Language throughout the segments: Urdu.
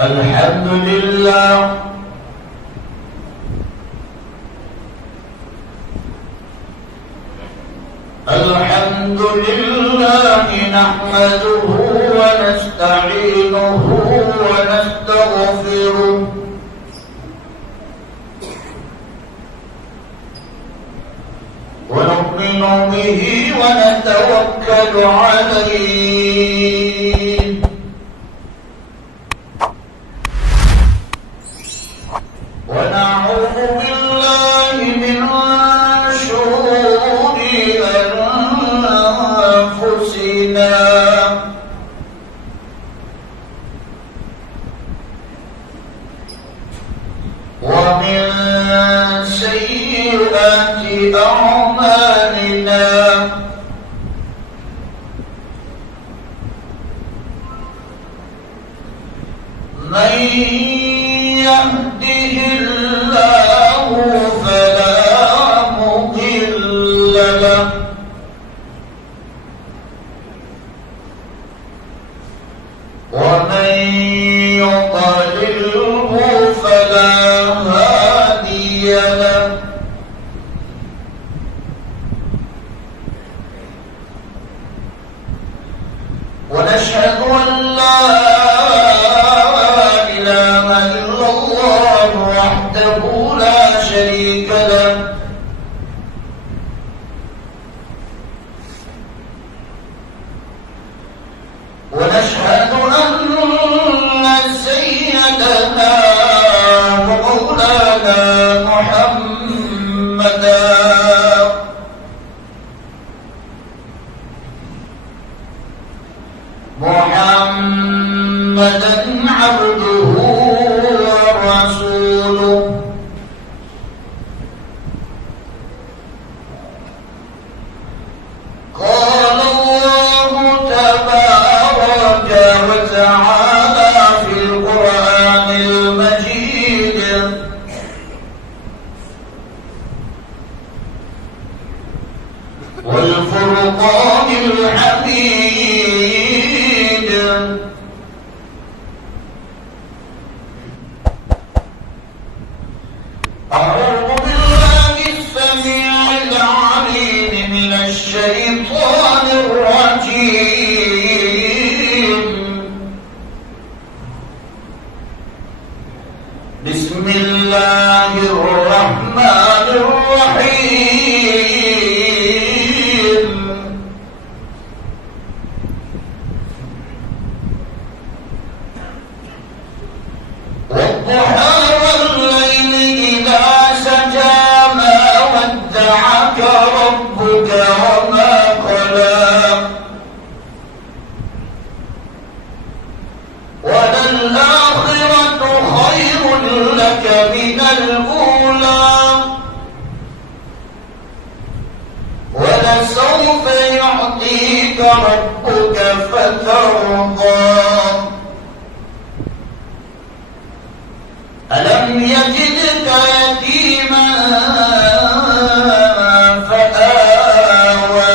الحمد لله الحمد لله نحمده ونستعينه ونستغفره ونؤمن به ونتوكل عليه ونعوذ بالله من شرور أنفسنا ومن سيئات أعمالنا من يهده الله فلا مضل له ومن يضلله فلا هادي له ونشهد أن لا إله إلا الله وحده لا شريك له ونشهد أن سيدنا ومولانا محمدا عبده ورسوله قال الله تبارك وتعالى في القرآن المجيد والفرقان الحميد أعوذ بالله السميع العليم من الشيطان الرجيم بسم الله الرحمن الرحيم والضحى والليل إذا سجى ما ودعك ربك وما قلى وللآخرة خير لك من الأولى ولسوف يعطيك ربك فترضى ألم يجدك يتيما فآوى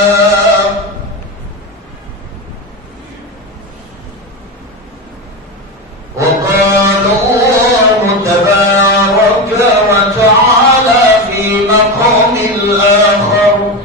وقال الله تبارك وتعالى في مقام الآخر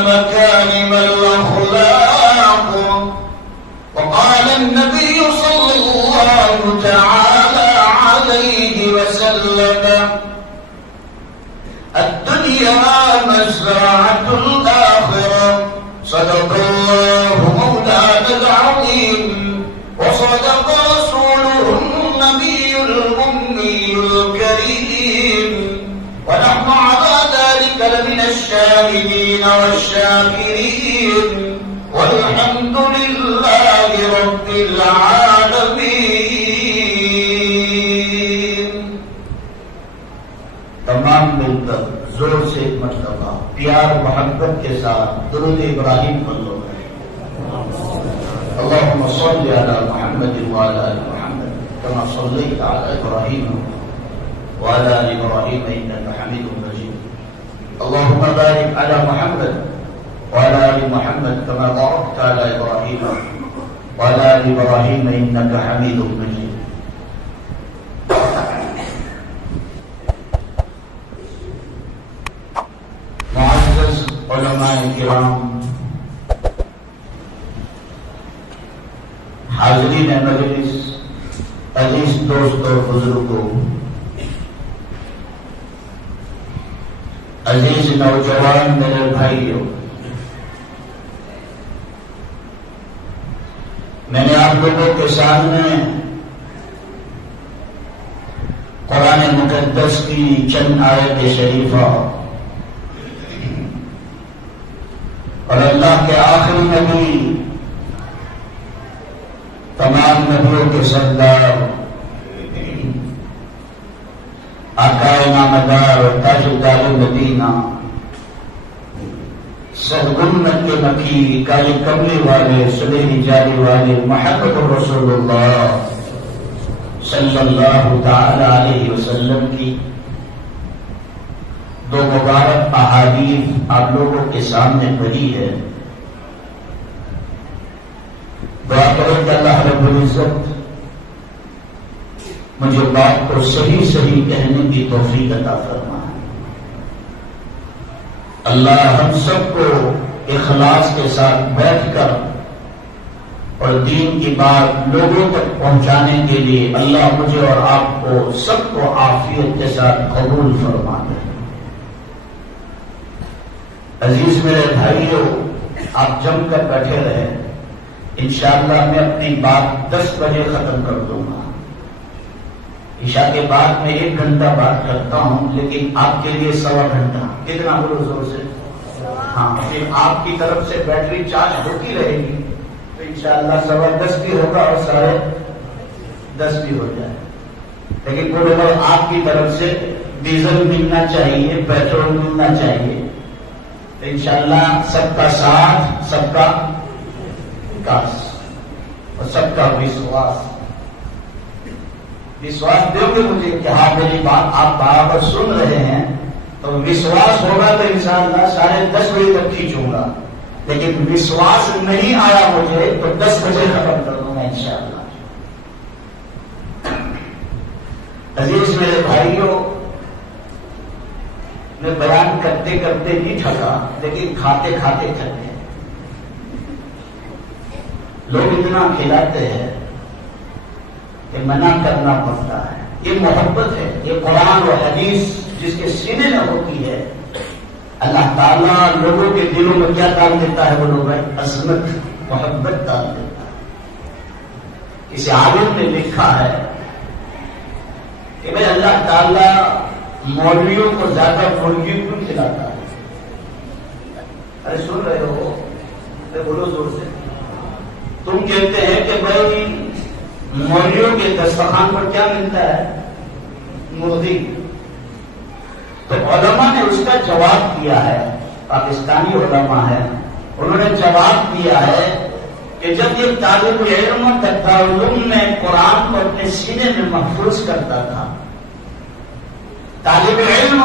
مكارم الأخلاق. وقال النبي صلى الله تعالى عليه وسلم: الدنيا مزرعة الآخرة. صدق الله مولانا العظيم وصدق رسوله النبي الأمي الكريم، ونحن على ذلك لمن الشاهدين والشاكرين، والحمد لله رب العالمين. تمام مل کر زور سے ایک مرتبہ پیار محبت کے ساتھ درود ابراہیم پڑھ لو. اللهم صل على محمد وعلى ال محمد كما صليت على ابراهيم وعلى ال ابراهيم انك حميد مجيد. اللهم بارك على محمد وعلى ال محمد كما باركت على ابراهيم وعلى ال ابراهيم انك حميد مجيد. معزز علماء کرام، حاضرین مجلس، عزیز دوست اور بزرگوں، عزیز نوجوان میرے بھائیوں، میں نے آپ لوگوں کے سامنے قرآن مقدس کی چند آیت شریفہ اور اللہ کے آخری نبی، تمام نبیوں کے سردار، آقا نامدار اور تاجدار مدینہ، سرگنت کے مکی، کالی کملی والے، سنہری جالی والے، محمد رسول اللہ صلی اللہ تعالی علیہ وسلم کی دو مبارک احادیث آپ لوگوں کے سامنے پڑھی ہے. دعا کریں کہ اللہ رب العزت مجھے بات کو صحیح صحیح کہنے کی توفیق عطا فرمائے. اللہ ہم سب کو اخلاص کے ساتھ بیٹھ کر اور دین کی بات لوگوں تک پہنچانے کے لیے اللہ مجھے اور آپ کو سب کو عافیت کے ساتھ قبول فرما دے. عزیز میرے بھائیوں، آپ جم کر بیٹھے رہے. انشاءاللہ میں اپنی بات 10 بجے ختم کر دوں گا. عشاء کے بعد میں 1 گھنٹہ بات کرتا ہوں، لیکن آپ کے لیے 1.25 گھنٹہ. کتنا بولو زور سے؟ ہاں، پھر آپ کی طرف سے بیٹری چارج ہوتی رہے گی تو انشاءاللہ 10:15 بھی ہوگا اور 10:30 بھی ہو جائے. لیکن بولو آپ کی طرف سے ڈیزل ملنا چاہیے، پیٹرول ملنا چاہیے. انشاءاللہ سب کا ساتھ، سب کا وکاس اور سب کا وشواس دو گے مجھے کہ ہاں میری بات آپ برابر سن رہے ہیں. تو وشواس ہوگا تو انشاءاللہ 10:30 بجے تک کھینچوں گا. لیکن وشواس نہیں آیا مجھے تو 10 بجے ختم کر دوں گا انشاءاللہ. عزیز میرے بھائیوں، میں بیان کرتے کرتے نہیں تھکا، لیکن کھاتے کھاتے تھک گئے. لوگ اتنا کھلاتے ہیں کہ منع کرنا پڑتا ہے. یہ محبت ہے، یہ قرآن و حدیث جس کے سینے میں ہوتی ہے. اللہ تعالیٰ لوگوں کے دلوں میں کیا ڈال دیتا ہے؟ وہ لوگ عظمت، محبت ڈال دیتا ہے. کسی عالم نے لکھا ہے کہ بھائی اللہ تعالیٰ مولویوں کو زیادہ مرغی کیوں کھلاتا ہے؟ ارے سن رہے ہو؟ بولو زور سے. تم کہتے ہیں کہ بھائی مولویوں کے دسترخوان پر کیا ملتا ہے؟ مرغی. تو علماء نے اس کا جواب دیا ہے، پاکستانی علماء ہے، انہوں نے جواب دیا ہے کہ جب یہ طالب علم تدارم میں قرآن کو اپنے سینے میں محفوظ کرتا تھا، طالب علم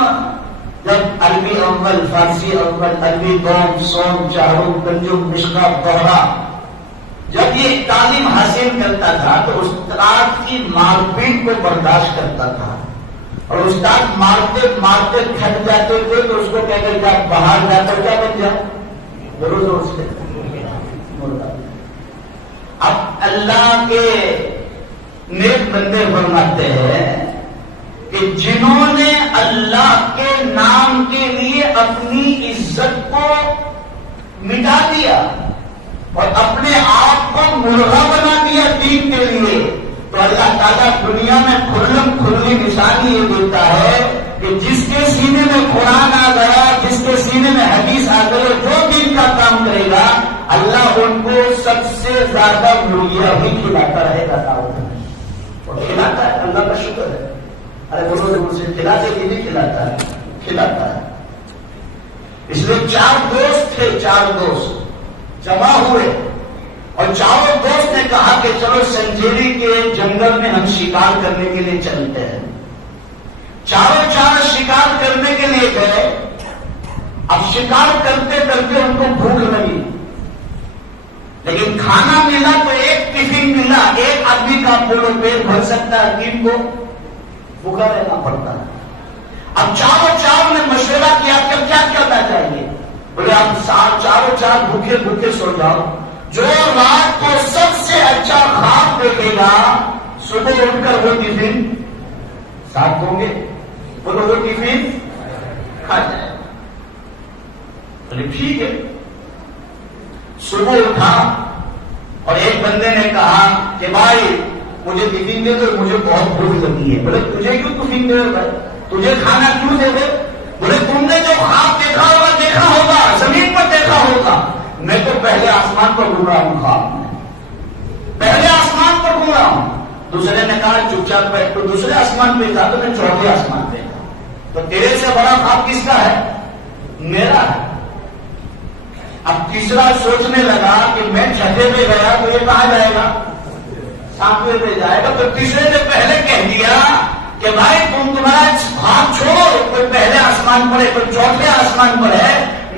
جب عربی اول، فارسی اول، عربی دوم، سوم، چاروں، پنجم، مشکا، دوہرا جب یہ تعلیم حاصل کرتا تھا تو استاد کی مار پیٹ کو برداشت کرتا تھا. اور استاد مارتے مارتے تھک جاتے تھے تو اس کو کہتے تھا باہر جا کر کیا بن جاؤ؟ ضرور زور سے مردہ۔ اب اللہ کے نیک بندے فرماتے ہیں کہ جنہوں نے اللہ کے نام کے لیے اپنی عزت کو مٹا دیا اور اپنے آپ کو مرغا بنا دیا دین کے لیے، تو اللہ تعالیٰ دنیا میں کھلم کھلی نشانی یہ دیتا ہے کہ جس کے سینے میں قرآن آ گیا، جس کے سینے میں حدیث آ گئی، جو دین کا کام کرے گا اللہ ان کو سب سے زیادہ مرغیاں بھی کھلاتا رہے گا اور کھلاتا ہے۔ اللہ کا شکر ہے۔ ارے بولو تو مجھ سے کھلاتے کہ نہیں کھلاتا ہے؟ کھلاتا ہے۔ اس لیے 4 دوست تھے، 4 دوست جمع ہوئے اور چاروں دوست نے کہا کہ چلو سنجیری کے جنگل میں ہم شکار کرنے کے لیے چلتے ہیں۔ چاروں 4 شکار کرنے کے لیے گئے۔ اب شکار کرتے کرتے ان کو بھوک لگی، لیکن کھانا ملا تو ایک ٹفن ملا، ایک آدمی کا پورا پیٹ بھر سکتا ہے، 3 کو بھوکا رہنا پڑتا ہے۔ اب چاروں نے مشورہ کیا کہ کیا کرنا چاہیے؟ بولے آپ چاروں 4 بھوکے بھوکے سو جاؤ، جو رات کو سب سے اچھا خواب دیکھے گا صبح اٹھ کر وہ ٹفن ساتھ ہوں گے، بولو وہ ٹفن کھا جائے۔ بولے ٹھیک ہے۔ صبح اٹھا اور ایک بندے نے کہا کہ بھائی مجھے ٹفن دے دو، مجھے بہت بھوک لگی ہے۔ بولے تجھے کیوں ٹفن دے دو بھائی، تجھے کھانا کیوں دے دے؟ بولے تم نے جو خواب دیکھا ہوگا زمین پر دیکھا ہوگا، میں تو پہلے آسمان پر گھوم رہا ہوں، خواب میں پہلے آسمان پر گھوم رہا ہوں۔ دوسرے نے کہا چپ چاپ بیٹھ، تو دوسرے آسمان پہ تھا تو میں 4تھے آسمان پہ تھا، تو تیرے سے بڑا خواب کس کا ہے؟ میرا ہے۔ اب تیسرا سوچنے لگا کہ میں 6تھے پہ گیا تو یہ کہاں جائے گا؟ 7ویں پہ جائے گا۔ تو تیسرے نے پہلے کہہ دیا کہ بھائی تمہارا خواب چھوڑو، کوئی پہلے آسمان پر ہے، کوئی 4تھے آسمان پر ہے،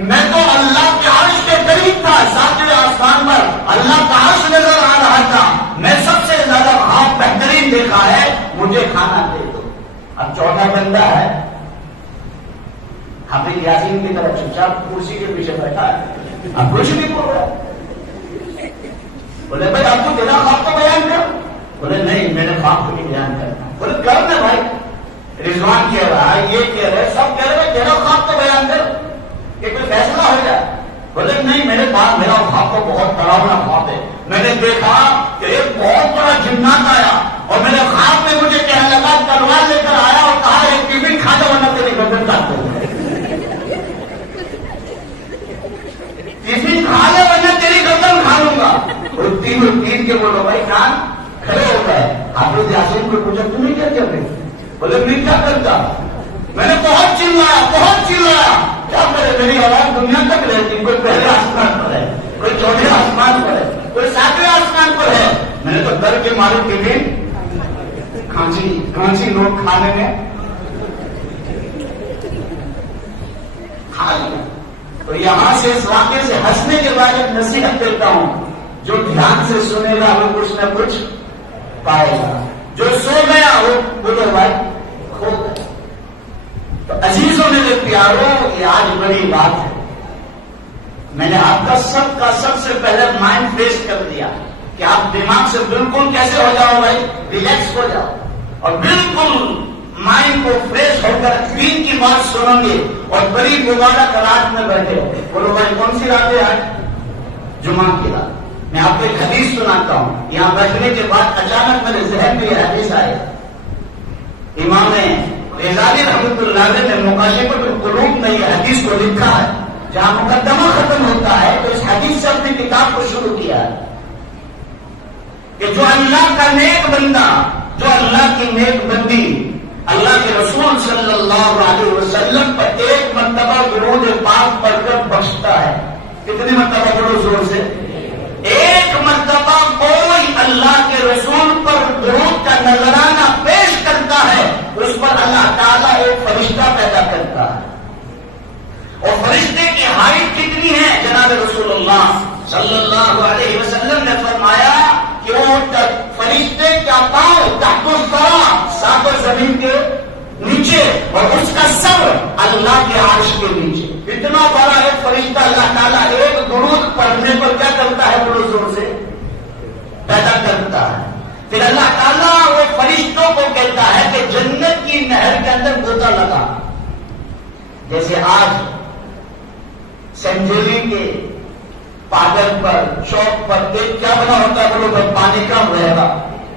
میں تو اللہ کے عرش کے قریب تھا، 7ویں آسمان پر اللہ کا عرش نظر آ رہا تھا، میں سب سے زیادہ خواب بہترین دیکھا ہے، مجھے کھانا دے دو۔ اب 4تھا بندہ ہے حافظ یاسین کی طرف چپ چاپ کرسی کے پیچھے بیٹھا ہے، اب کچھ نہیں بول رہا ہے۔ بولے بھائی آپ کو تیرا خواب تو بیان کر۔ بولے نہیں میں نے خواب کو نہیں بیان کرنا۔ بولے کر نا بھائی، رضوان کہہ رہا ہے، یہ کہہ رہے، سب کہہ رہے تیرا خواب تو بیان کر کہ کوئی فیصلہ ہو جائے۔ بولے نہیں میرے پاس میرا خواب تو بہت ڈراؤنا خواب ہے، میں نے دیکھا کہ ایک بہت بڑا جنات آیا اور میرے خواب میں مجھے کہنے لگا، تلوار لے کر آیا اور کہا ایک ٹفن کھا جاؤ ورنہ تیری گردن کاٹ دوں گا، ٹفن کھا لے ورنہ تیری گردن کھا لوں گا۔ تین کے بولو بھائی کان کھڑے ہو گئے۔ حافظ یاسین کو پوچھا تمہیں کیا کر رہے؟ بولے میں کیا کرتا، میں نے بہت چلایا، کیا کرے میری آواز دنیا تک رہتی، کوئی پہلے آسمان پر ہے، کوئی 4تھے آسمان پر ہے، کوئی 7ویں آسمان پر ہے، میں نے تو ڈر کے مارے ٹفن کھانسی لوگ کھانے میں کھا لیا۔ تو یہاں سے اس واقعے سے ہنسنے کے بعد ایک نصیحت دیتا ہوں، جو دھیان سے سنے گا وہ کچھ نہ کچھ پائے گا، جو سو گیا وہ بولو بھائی کھو گیا۔ تو عزیزوں میرے پیاروں، یہ آج بڑی بات ہے، میں نے آپ کا سب سے پہلے مائنڈ فریش کر دیا کہ آپ دماغ سے بالکل کیسے ہو جاؤ بھائی، ریلیکس ہو جاؤ اور بالکل مائنڈ کو فریش ہو کر دین کی بات سنو گے اور بڑی مبارک رات میں بیٹھے ہو۔ بولو بھائی کون سی رات ہے آج؟ جمعہ کی رات۔ میں آپ کو ایک حدیث سناتا ہوں، یہاں بیٹھنے کے بعد اچانک میرے ذہن میں یہ حدیث آئے۔ امام غزالی رحمۃ اللہ علیہ نے مکاشفۃ القلوب میں یہ حدیث کو لکھا ہے، جہاں مقدمہ ختم ہوتا ہے تو اس حدیث سے اپنی کتاب کو شروع کیا ہے کہ جو اللہ کا نیک بندہ، جو اللہ کی نیک بندی اللہ کے رسول صلی اللہ علیہ وسلم پر ایک مرتبہ درود پاک پڑھ کر بخشتا ہے۔ کتنی مرتبہ پڑھو زور سے؟ ایک مرتبہ کوئی اللہ کے رسول پر درود کا نذرانہ پیش کرتا ہے، اس پر اللہ تعالیٰ ایک فرشتہ پیدا کرتا ہے، اور فرشتے کی ہائٹ کتنی ہے؟ جناب رسول اللہ صلی اللہ علیہ وسلم نے فرمایا کہ وہ فرشتے کا پاؤں تحت الثرى، ساتوں زمین کے نیچے، اور اس کا سر اللہ کے عرش کے نیچے۔ اتنا بڑا ایک فرشتہ اللہ تعالیٰ ایک پھر اللہ تعالیٰ وہ فرشتوں کو کہتا ہے کہ جنت کی نہر کے اندر غوطہ لگا. جیسے آج سنجولی کے پاگل پر چوک پر ایک کیا بنا ہوتا ہے بولو پانی کم رہے گا.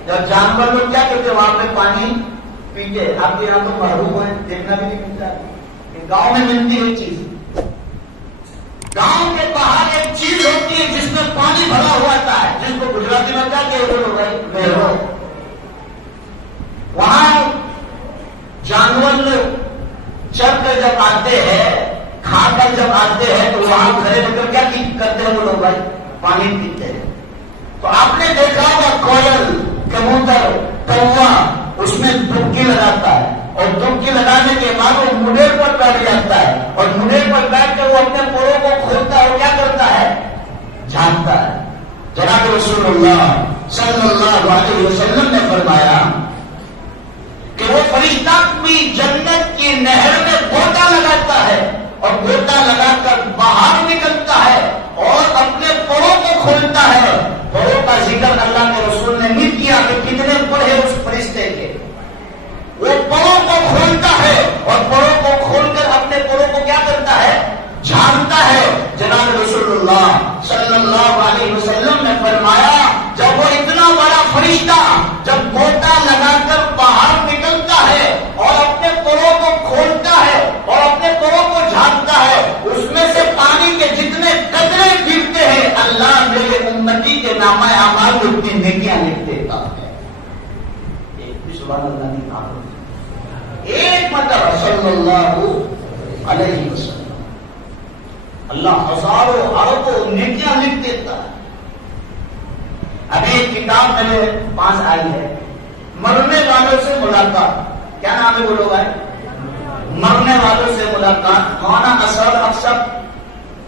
جب جانور لوگ کیا کرتے وہاں پہ پانی پیتے. آپ کے یہاں تو محروم ہے, دیکھنا بھی نہیں ملتا. گاؤں میں ملتی ہے چیز. گاؤں کے باہر ایک چیز ہوتی ہے جس میں پانی بھرا ہوا ہوتا ہے, جس کو گجراتی میں کیا کہتے ہیں وہاں جانور لوگ چل کر جب آتے ہیں, کھا کر جب آتے ہیں تو وہاں کھڑے ہو کر کیا کرتے ہیں وہ لوگ بھائی پانی پیتے ہیں. تو آپ نے دیکھا ہوگا کوئل, کبوتر, کوا اس میں ڈبکی لگاتا ہے اور ڈبکی لگانے کے بعد وہ منڈیر پر بیٹھ جاتا ہے اور منڈیر پر بیٹھ کر وہ اپنے پوروں کو کھولتا ہے اور کیا کرتا ہے جھانکتا ہے. جناب رسول اللہ صلی اللہ علیہ وسلم نے فرمایا کہ وہ فرشتہ بھی جنت کی نہر میں غوطہ لگاتا ہے اور غوطہ لگا کر باہر نکلتا ہے اور اپنے پروں کو کھولتا ہے. پروں کا ذکر اللہ کے رسول نے نہیں کیا کہ کتنے پر ہے اس فرشتے کے. وہ پروں کو کھولتا ہے اور پروں کو کھول کر اپنے پروں کو کیا کرتا ہے جھانکتا ہے. جناب رسول اللہ صلی اللہ علیہ وسلم نے فرمایا جب وہ اتنا بڑا فرشتہ جب غوطہ لگا کر باہر نکلتا ہے اور اپنے پروں کو کھولتا ہے اور اپنے پروں کو جھانکتا ہے, اس میں سے پانی کے جتنے قطرے گرتے ہیں اللہ میرے امتی کے نامہ اعمال میں اتنی نیکیاں لکھ دیتا ہے. سبحان اللہ نہیں کہا ایک مرتبہ صلی اللہ علیہ وسلم اللہ ہزاروں اربوں نیکیاں لکھ دیتا ہے. ابھی ایک کتاب میرے پاس آئی ہے, مرنے والوں سے ملاقات. کیا نام ہے وہ لوگ آئے مرنے والوں سے ملاقات. مولانا اسد افسر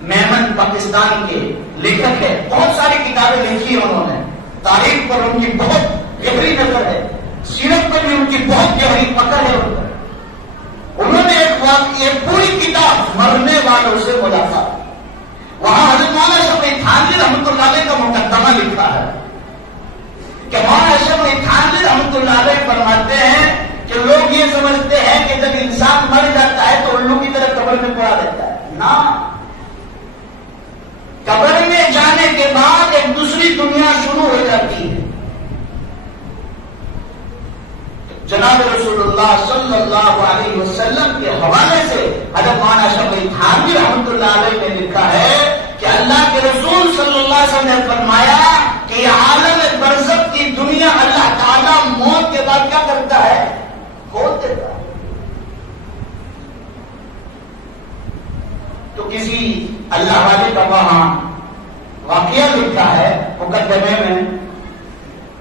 میمن پاکستان کے لیکھک ہے, بہت ساری کتابیں لکھی انہوں نے. تاریخ پر ان کی بہت گہری نظر ہے, سیرت پر بھی ان کی بہت گہری پکڑ ہے. انہوں نے ایک پوری کتاب مرنے والوں سے ملاقات, وہاں حضرت مولانا اشرف تھانوی رحمۃ اللہ علیہ کا مقدمہ لکھا ہے کہ مولانا اشرف تھانوی رحمۃ اللہ علیہ فرماتے ہیں کہ لوگ یہ سمجھتے ہیں کہ جب انسان مر جاتا ہے تو الو کی طرح قبر میں پڑا رہتا ہے. نہ, قبر میں جانے کے بعد ایک دوسری دنیا شروع ہو جاتی ہے. جناب رسول اللہ صلی اللہ علیہ وسلم کے حوالے سے حضرت مولانا اشرف تھانوی رحمۃ اللہ علیہ نے لکھا ہے کہ اللہ کے رسول صلی اللہ علیہ وسلم نے فرمایا کہ یہ عالم برزخ کی دنیا اللہ تعالیٰ موت کے بعد کیا کرتا ہے کھول دیتا ہے. تو کسی اللہ والے کا وہاں واقعہ لکھا ہے مقدمے میں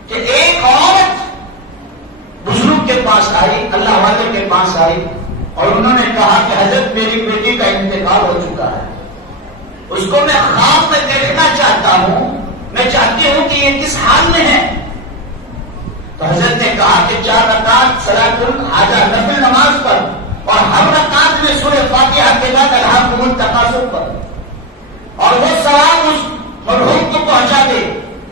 کہ ایک عورت بزرگ کے پاس آئی, اللہ والے کے پاس آئی اور انہوں نے کہا کہ حضرت میری بیٹی کا انتقال ہو چکا ہے, اس کو میں خواب میں دیکھنا چاہتا ہوں, میں چاہتی ہوں کہ یہ کس حال میں ہے. تو حضرت نے کہا کہ 4 رکعت صلاۃ الحاجہ نفل نماز پر اور ہر رکعت میں سورہ فاتحہ کے بعد الہاکم التکاثر پر, اور وہ سلام اس مرحوم کو پہنچا دے.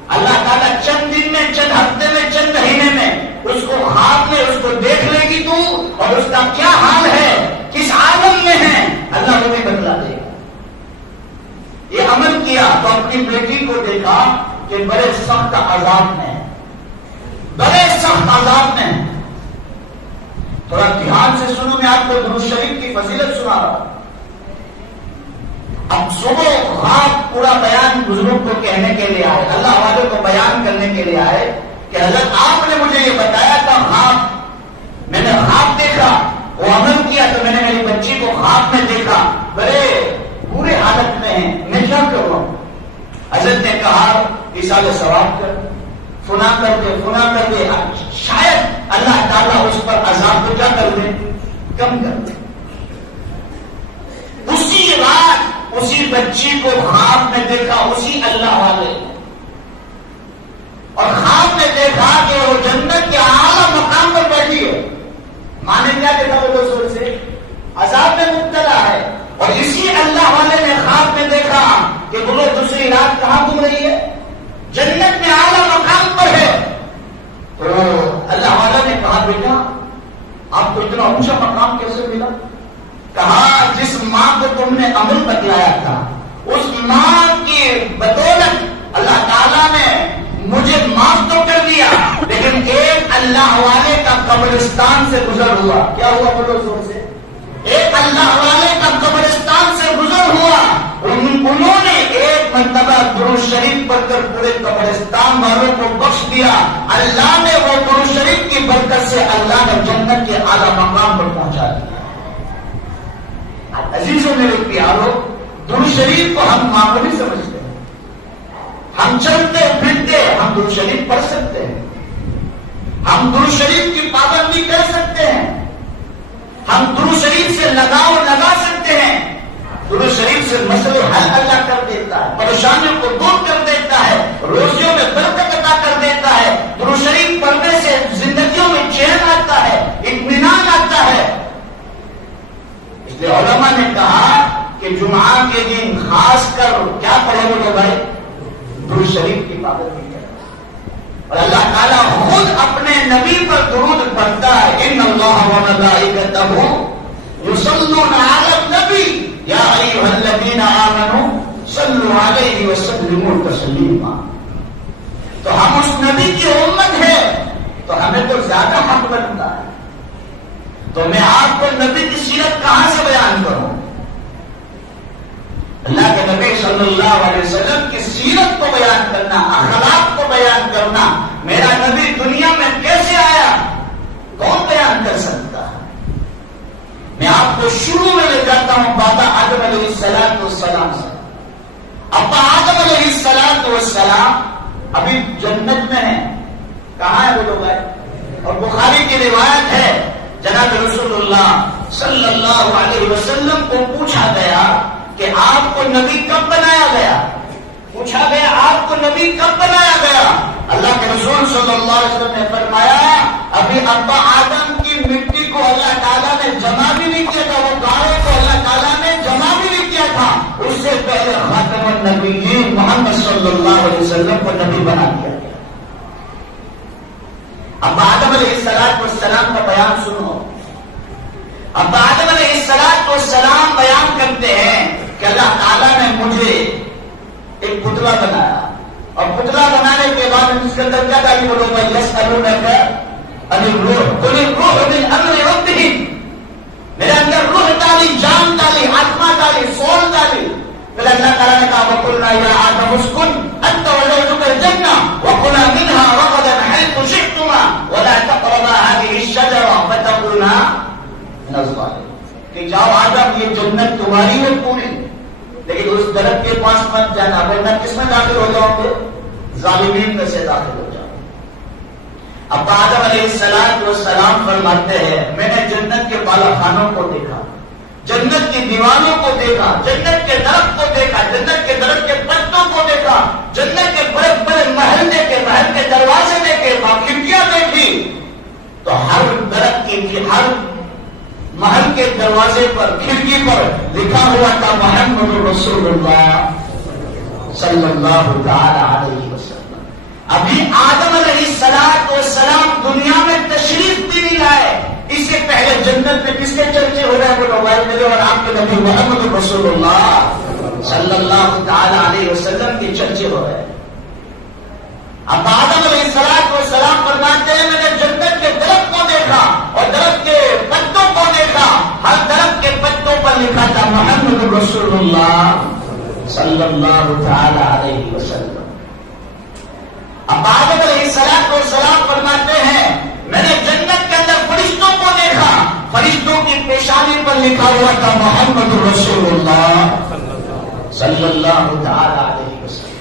اللہ تعالیٰ چند دن میں, چند ہفتے میں, چند مہینے میں اس کو خواب میں اس کو دیکھ لے گی تو, اور اس کا کیا حال ہے, کس عالم میں ہے, اللہ وہ بھی بتلا دے گا. یہ عمل کیا تو اپنی بیٹی کو دیکھا کہ بڑے سخت عذاب میں, بڑے سخت عذاب میں. تھوڑا دھیان سے سنو, میں آپ کو درود شریف کی فضیلت سنا رہا ہوں. اب صبح خواب پورا بیان بزرگ کو کہنے کے لیے آئے, اللہ والوں کو بیان کرنے کے لیے آئے کہ حضرت آپ نے مجھے یہ بتایا تھا خواب, میں نے خواب دیکھا, وہ عمل کیا تو میں نے میری بچی کو خواب میں دیکھا, بڑے برے حالت میں ہیں, میں کیا کروں. حضرت نے کہا ایصال ثواب کر, فنا کر دے, شاید اللہ تعالیٰ اس پر عذاب کو کیا کر دے, کم کر دے. اسی رات اسی بچی کو خواب میں دیکھا اسی اللہ والے, اور خواب میں دیکھا کہ وہ جنت کے اعلیٰ مقام پر بیٹھی ہے. ماں نے کیا دیکھا, وہ دوستوں سے عذاب میں مبتلا ہے, اور اسی اللہ والے نے خواب میں دیکھا کہ وہ دوسری رات کہاں گھوم رہی ہے, جنت میں اعلیٰ مقام پر ہے. بیٹا آپ کو اتنا اونچا مقام کیسے ملا؟ کہا جس ماں کو تم نے عمل بتلایا تھا اس ماں کی بدولت اللہ تعالیٰ نے مجھے معاف تو کر دیا، لیکن ایک اللہ والے کا قبرستان سے گزر ہوا. کیا ہوا بولو زور سے؟ ایک اللہ والے کا قبرستان سے گزر ہوا. انہوں نے ایک مرتبہ درود شریف پڑھ کر پورے قبرستان والوں کو بخش دیا. اللہ نے وہ درود شریف کی برکت سے اللہ نے جنت کے اعلیٰ مقام پر پہنچا دیا. عزیزوں میرے پیارو، درود شریف کو ہم معمولی سمجھتے ہیں. ہم چلتے پھرتے ہم درود شریف پڑھ سکتے ہیں، ہم درود شریف کی پابندی کر سکتے ہیں، ہم درود شریف سے لگاؤ لگا سکتے ہیں. درود شریف سے مسئلے حل اللہ کر دیتا ہے، پریشانیوں کو دور کر دیتا ہے، روزیوں میں برکت عطا کر دیتا ہے. درود شریف پڑھنے سے زندگیوں میں چین آتا ہے، اطمینان آتا ہے. اس لیے علماء نے کہا کہ جمعہ کے دن خاص کر کیا پڑھو گے بھائی؟ درود شریف کی پابندی کریں. اور اللہ تعالیٰ خود اپنے نبی پر درود پڑھتا ہے. ان اللہ و ملائکتہ یصلون علی النبی یا ایھا الذین آمنوا صلوا علیہ وسلموا تسلیما. تو ہم اس نبی کی امت ہے تو ہمیں تو زیادہ حق بنتا ہے. تو میں آپ کو نبی کی سیرت کہاں سے بیان کروں؟ اللہ کے نبی صلی اللہ علیہ وسلم کی سیرت کو بیان کرنا، اخلاق کو بیان کرنا. میرا نبی دنیا میں کیسے آیا کون بیان کر سکتا ہے؟ میں آپ کو شروع میں لے جاتا ہوں بابا آدم علیہ السلام سے. ابا آدم علیہ السلام ابھی جنت میں ہیں. کہاں ہے وہ لوگ؟ اور بخاری کی روایت ہے جناب رسول اللہ صلی اللہ علیہ وسلم کو پوچھا گیا کہ آپ کو نبی کب بنایا گیا؟ پوچھا گیا آپ کو نبی کب بنایا گیا؟ اللہ کے رسول صلی اللہ علیہ وسلم نے فرمایا ابھی ابا آدم کی مٹی کو اللہ تعالیٰ نے جمع بھی نہیں کیا تھا، وہ گارے کو اللہ تعالیٰ نے جمع بھی نہیں کیا تھا. اس سے پہلے خاتم النبیین محمد صلی اللہ علیہ وسلم کو نبی بنا دیا گیا. ابا آدم علیہ السلام کا بیان سنو. ابا آدم علیہ السلام بیان کرتے ہیں کہ اللہ تعالیٰ نے مجھے ایک پتلا بنایا اور پتلا بنانے کے بعد اس کے اندر کیا ڈالی؟ بولو بھائی یسألونک عن الروح قل الروح من امر ربہ. میرے اندر روح ڈالی، جان ڈالی، آتما ڈالی، سول ڈالی. پھر اللہ تعالیٰ نے کہا وقلنا یا آدم اسکن انت وزوجک الجنہ وکلا منہا رغدا حیث شئتما ولا تقربا هذه الشجرہ فتکونا من الظالمین. کہ جاؤ آدم یہ جنت تمہاری ہے پوری، لیکن اس درخت کے پاس مت جانا ورنہ کس میں داخل ہو جاؤ گے؟ ظالمین میں سے داخل ہو جاؤ. اب آدم علیہ السلام فرماتے ہیں میں نے جنت کے بالا خانوں کو دیکھا، جنت کی دیواروں کو دیکھا، جنت کے درخت کو دیکھا، جنت کے درخت کے پتوں کو دیکھا، جنت کے بڑے بڑے محل دیکھے، محل کے دروازے دیکھے، کھڑکیاں دیکھی. تو ہر درخت کی ہر محل کے دروازے پر کھڑکی پر لکھا ہوا تھا محمد رسول اللہ صلی اللہ تعالی علیہ وسلم. ابھی آدم علیہ السلام دنیا میں تشریف بھی نہیں لائے، اس سے پہلے جنت میں کس کے چرچے ہو رہے ہیں؟ وہ موبائل میرے اور آپ کے نبی محمد رسول اللہ صلی اللہ تعالی علیہ وسلم کے چرچے ہو رہے ہیں. اب آدم علیہ السلام فرماتے ہیں میں نے جنت کے درخت کو دیکھا اور درخت کے پتوں کو دیکھا، ہر درخت کے پتوں پر لکھا تھا محمد رسول اللہ صلی اللہ تعالی علیہ وسلم. اب آدم علیہ السلام فرماتے ہیں میں نے جنت کے اندر فرشتوں کو دیکھا، فرشتوں کی پیشانی پر لکھا ہوا تھا محمد رسول اللہ صلی اللہ تعالی علیہ وسلم.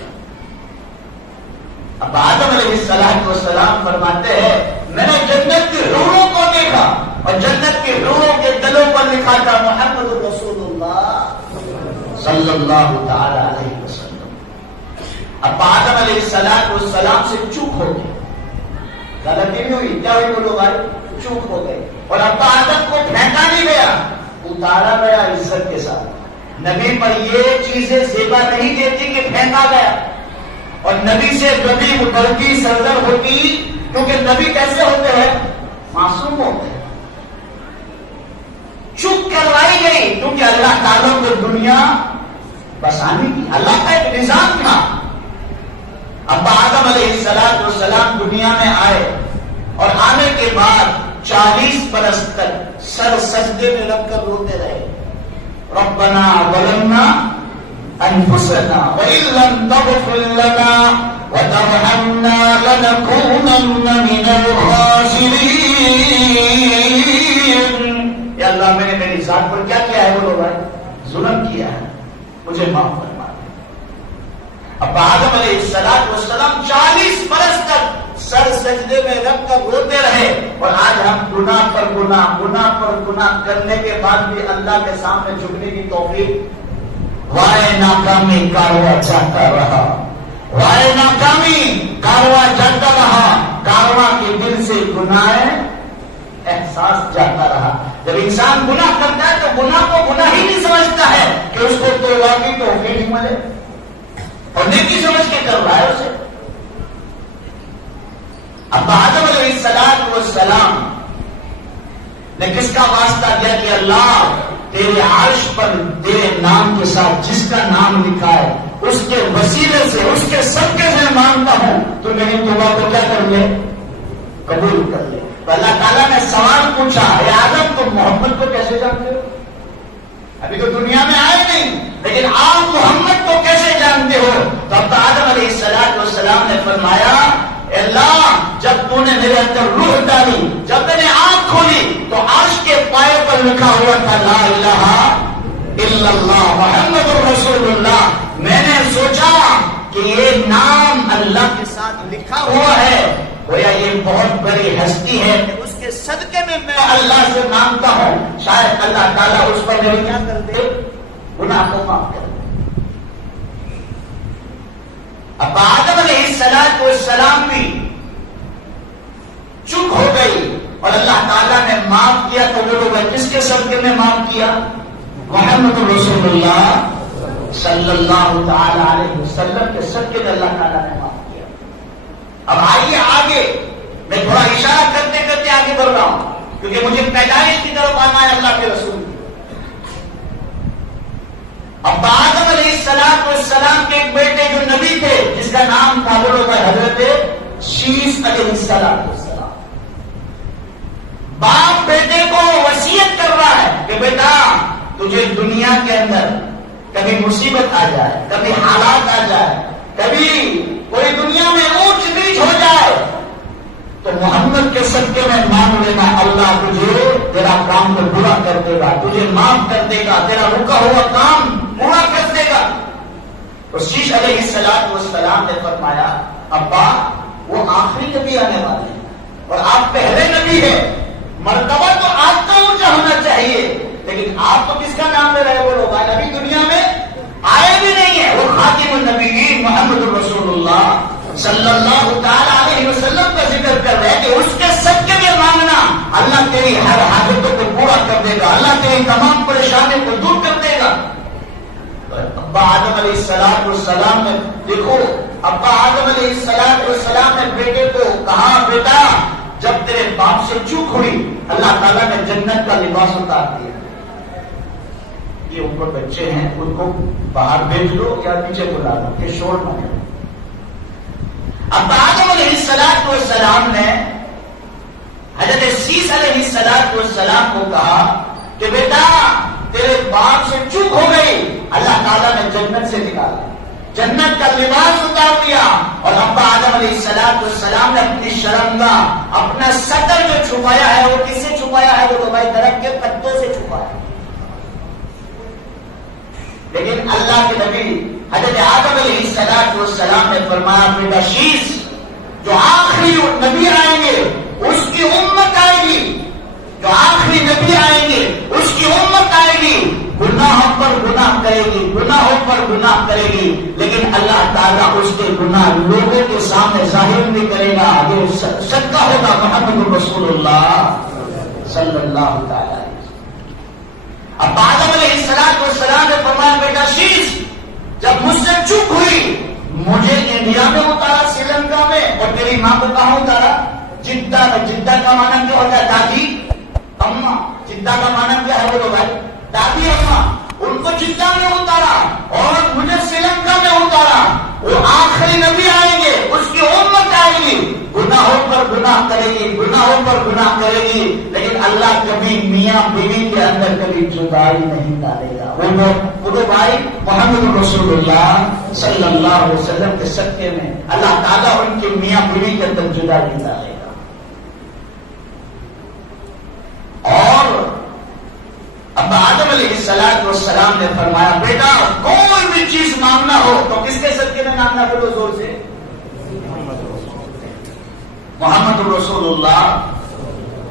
اب آدم علیہ السلام فرماتے ہیں میں نے جنت کی حوروں کو دیکھا اور جنت کی حوروں کے دلوں پر لکھا تھا محمد رسول اللہ صلی اللہ تعالی علیہ وسلم. اب آدم علیہ السلام سے چوک ہو گئی، غلطی نہیں ہوئی، کیا ہوئی بولو بھائی؟ چوک ہو گئی. اور اب آدم کو پھینکا نہیں گیا، اتارا گیا عزت کے ساتھ. نبی پر یہ چیزیں زیبا نہیں دیتی کہ پھینکا گیا. اور نبی سے کبھی غلطی سرزر ہوتی، کیونکہ نبی کیسے ہوتے ہیں؟ معصوم اللہ کا ایک نظام تھا. ابا آدم علیہ السلام دنیا میں آئے اور آنے کے بعد 40 برس تک سر سجدے میں رکھ کر روتے رہے. ربنا ظلمنا انفسنا وان لم تغفر لنا وترحمنا لنكونن من الخاسرین. یا اللہ میں نے میری ذات پر کیا کیا ہے؟ بولو بھائی، ظلم کیا ہے، مجھے معاف فرما. اب آدم علیہ السلام 40 برس تک سر سجدے میں رکھ کر روتے رہے، اور آج ہم گناہ پر گناہ کرنے کے بعد بھی اللہ کے سامنے جھکنے کی توفیق. وائے ناکامی کارواں جاتا رہا، وائے ناکامی کارواں جاتا رہا، کارواں کے دل سے گناہ احساس جاتا رہا. جب انسان گناہ کرتا ہے تو گناہ کو گناہ ہی نہیں سمجھتا ہے کہ اس کو توبہ کی توفیق ملے، اور نیکی سمجھ کے کر رہا ہے اسے. اب آدم علیہ السلام نے کس کا واسطہ دیا کہ اللہ تیرے عرش پر تیرے نام کے ساتھ جس کا نام لکھا ہے اس کے وسیلے سے، اس کے صدقے سے مانگتا ہوں تو میری توبہ کو کیا کر لے؟ قبول کر لے. تو اللہ تعالیٰ نے سوال پوچھا، اے آدم تم محمد کو کیسے جانتے ہو؟ ابھی تو دنیا میں آئے نہیں، لیکن آپ محمد کو کیسے جانتے ہو؟ تو اب آدم علیہ السلام نے فرمایا، اللہ جب تو نے میرے اندر روح ڈالی، جب میں نے آنکھ کھولی تو عرش کے پائے پر لکھا ہوا تھا لا الہ الا اللہ محمد رسول اللہ. میں نے سوچا کہ یہ نام اللہ کے ساتھ لکھا ہوا ہے، گویا یہ بہت بڑی ہستی ہے، اس کے صدقے میں اللہ سے مانگتا ہوں، شاید اللہ تعالیٰ اس پر میری کیا کر دے؟ گناہ کو معاف کر دے. اب آدم علیہ السلام بھی چپ ہو گئی اور اللہ تعالیٰ نے معاف کیا. تو وہ لوگ کس کے صدقے میں معاف کیا؟ محمد رسول اللہ صلی اللہ تعالی علیہ وسلم کے صدقے میں اللہ تعالیٰ نے معاف کیا. اب آئیے آگے، میں تھوڑا اشارہ کرتے کرتے آگے بڑھ رہا ہوں کیونکہ مجھے پیدائش کی طرف آنا ہے اللہ کے رسول. اب آدم علیہ السلام کے ایک بیٹے جو نبی تھے جس کا نام تھا وہ لوگ حضرت شیس علیہ السلام. باپ بیٹے کو وصیت کر رہا ہے کہ بیٹا تجھے دنیا کے اندر کبھی مصیبت آ جائے، کبھی حالات آ جائے، کبھی کوئی دنیا میں اونچ نیچ ہو جائے تو محمد کے صدقے میں مان لینا، اللہ تجھے تیرا کام کو پورا کر دے گا، تجھے معاف کر دے گا، تیرا رکا ہوا کام پورا کر دے گا. تو شیش علیہ السلام نے فرمایا، ابا وہ آخری نبی آنے والے ہیں اور آپ پہلے نبی ہیں، مرتبہ تو آپ کا اونچا ہونا چاہیے، لیکن آپ تو کس کا نام لے رہے؟ وہ لوگ ابھی دنیا میں آئے بھی نہیں ہے. وہ خاتم النبیین محمد رسول اللہ صلی اللہ تعالی علیہ وسلم کا ذکر کر رہے ہیں کہ اس کے صدقے میں مانگنا، اللہ تیری ہر حاجتوں کو پورا کر دے گا، اللہ تیری تمام پریشانیوں کو دور کر دے گا. ابا آدم علیہ السلام نے دیکھو، ابا آدم علیہ السلام نے بیٹے کو کہا، بیٹا جب تیرے باپ سے چوک ہوئی اللہ تعالیٰ نے جنت کا لباس اتار دیا. یہ اوپر بچے ہیں، ان کو باہر بھیج لو یا پیچھے بلا لو کہ شور نہ کرو. اب آدم علیہ السلام نے حضرت شیس علیہ السلام کو کہا کہ بیٹا تیرے باپ سے چوک ہو گئی، اللہ تعالیٰ نے جنت سے نکالا، جنت کا لباس اتار دیا. اور ابا آدم علیہ السلام نے اپنی شرمگاہ، اپنا سطر جو چھپایا ہے وہ کس سے چھپایا ہے؟ وہ تو بھائی درخت کے پتوں سے چھپایا. لیکن اللہ کے نبی حضرت آدم علیہ السلام نے فرمایا، بیٹا شیس جو آخری نبی آئیں گے اس کی امت آئے گی، جو آخری نبی آئیں گے اس کی امت آئے گی، گناہوں پر گناہ کرے گی، گناہوں پر گناہ کرے گی، لیکن اللہ تعالیٰ اس کے گناہ لوگوں کے سامنے ظاہر نہیں کرے گا. یہ صدقہ ہوگا محمد رسول اللہ صلی اللہ تعالی. اب آدم علیہ السلام نے فرمایا، بیٹا شیس جب مجھ سے چوک ہوئی مجھے انڈیا میں اتارا، سری لنکا میں، اور تیری ماں کو کہاں اتارا؟ جدہ میں. جدہ کا معنی کیا ہوتا ہے؟ دادی اماں. جدہ کا معنی کیا ہے؟ بولو بھائی، دادی اماں. ان کو جدہ میں اتارا اور مجھے سری لنکا گناہوں پر گناہ کرے گی، گناہوں پر گناہ کرے گی، لیکن اللہ کبھی میاں بیوی کے اندر کبھی جدائی نہیں ڈالے گا۔ وہ بھائی محمد رسول اللہ صلی اللہ علیہ وسلم کے صدقے میں اللہ تعالیٰ ان کے میاں بیوی کے اندر جدائی نہیں ڈالے گا۔ اور اب آدم علیہ السلام نے فرمایا بیٹا کوئی بھی چیز مانگنا ہو تو کس کے صدقے میں مانگنا؟ بولو زور سے، محمد رسول اللہ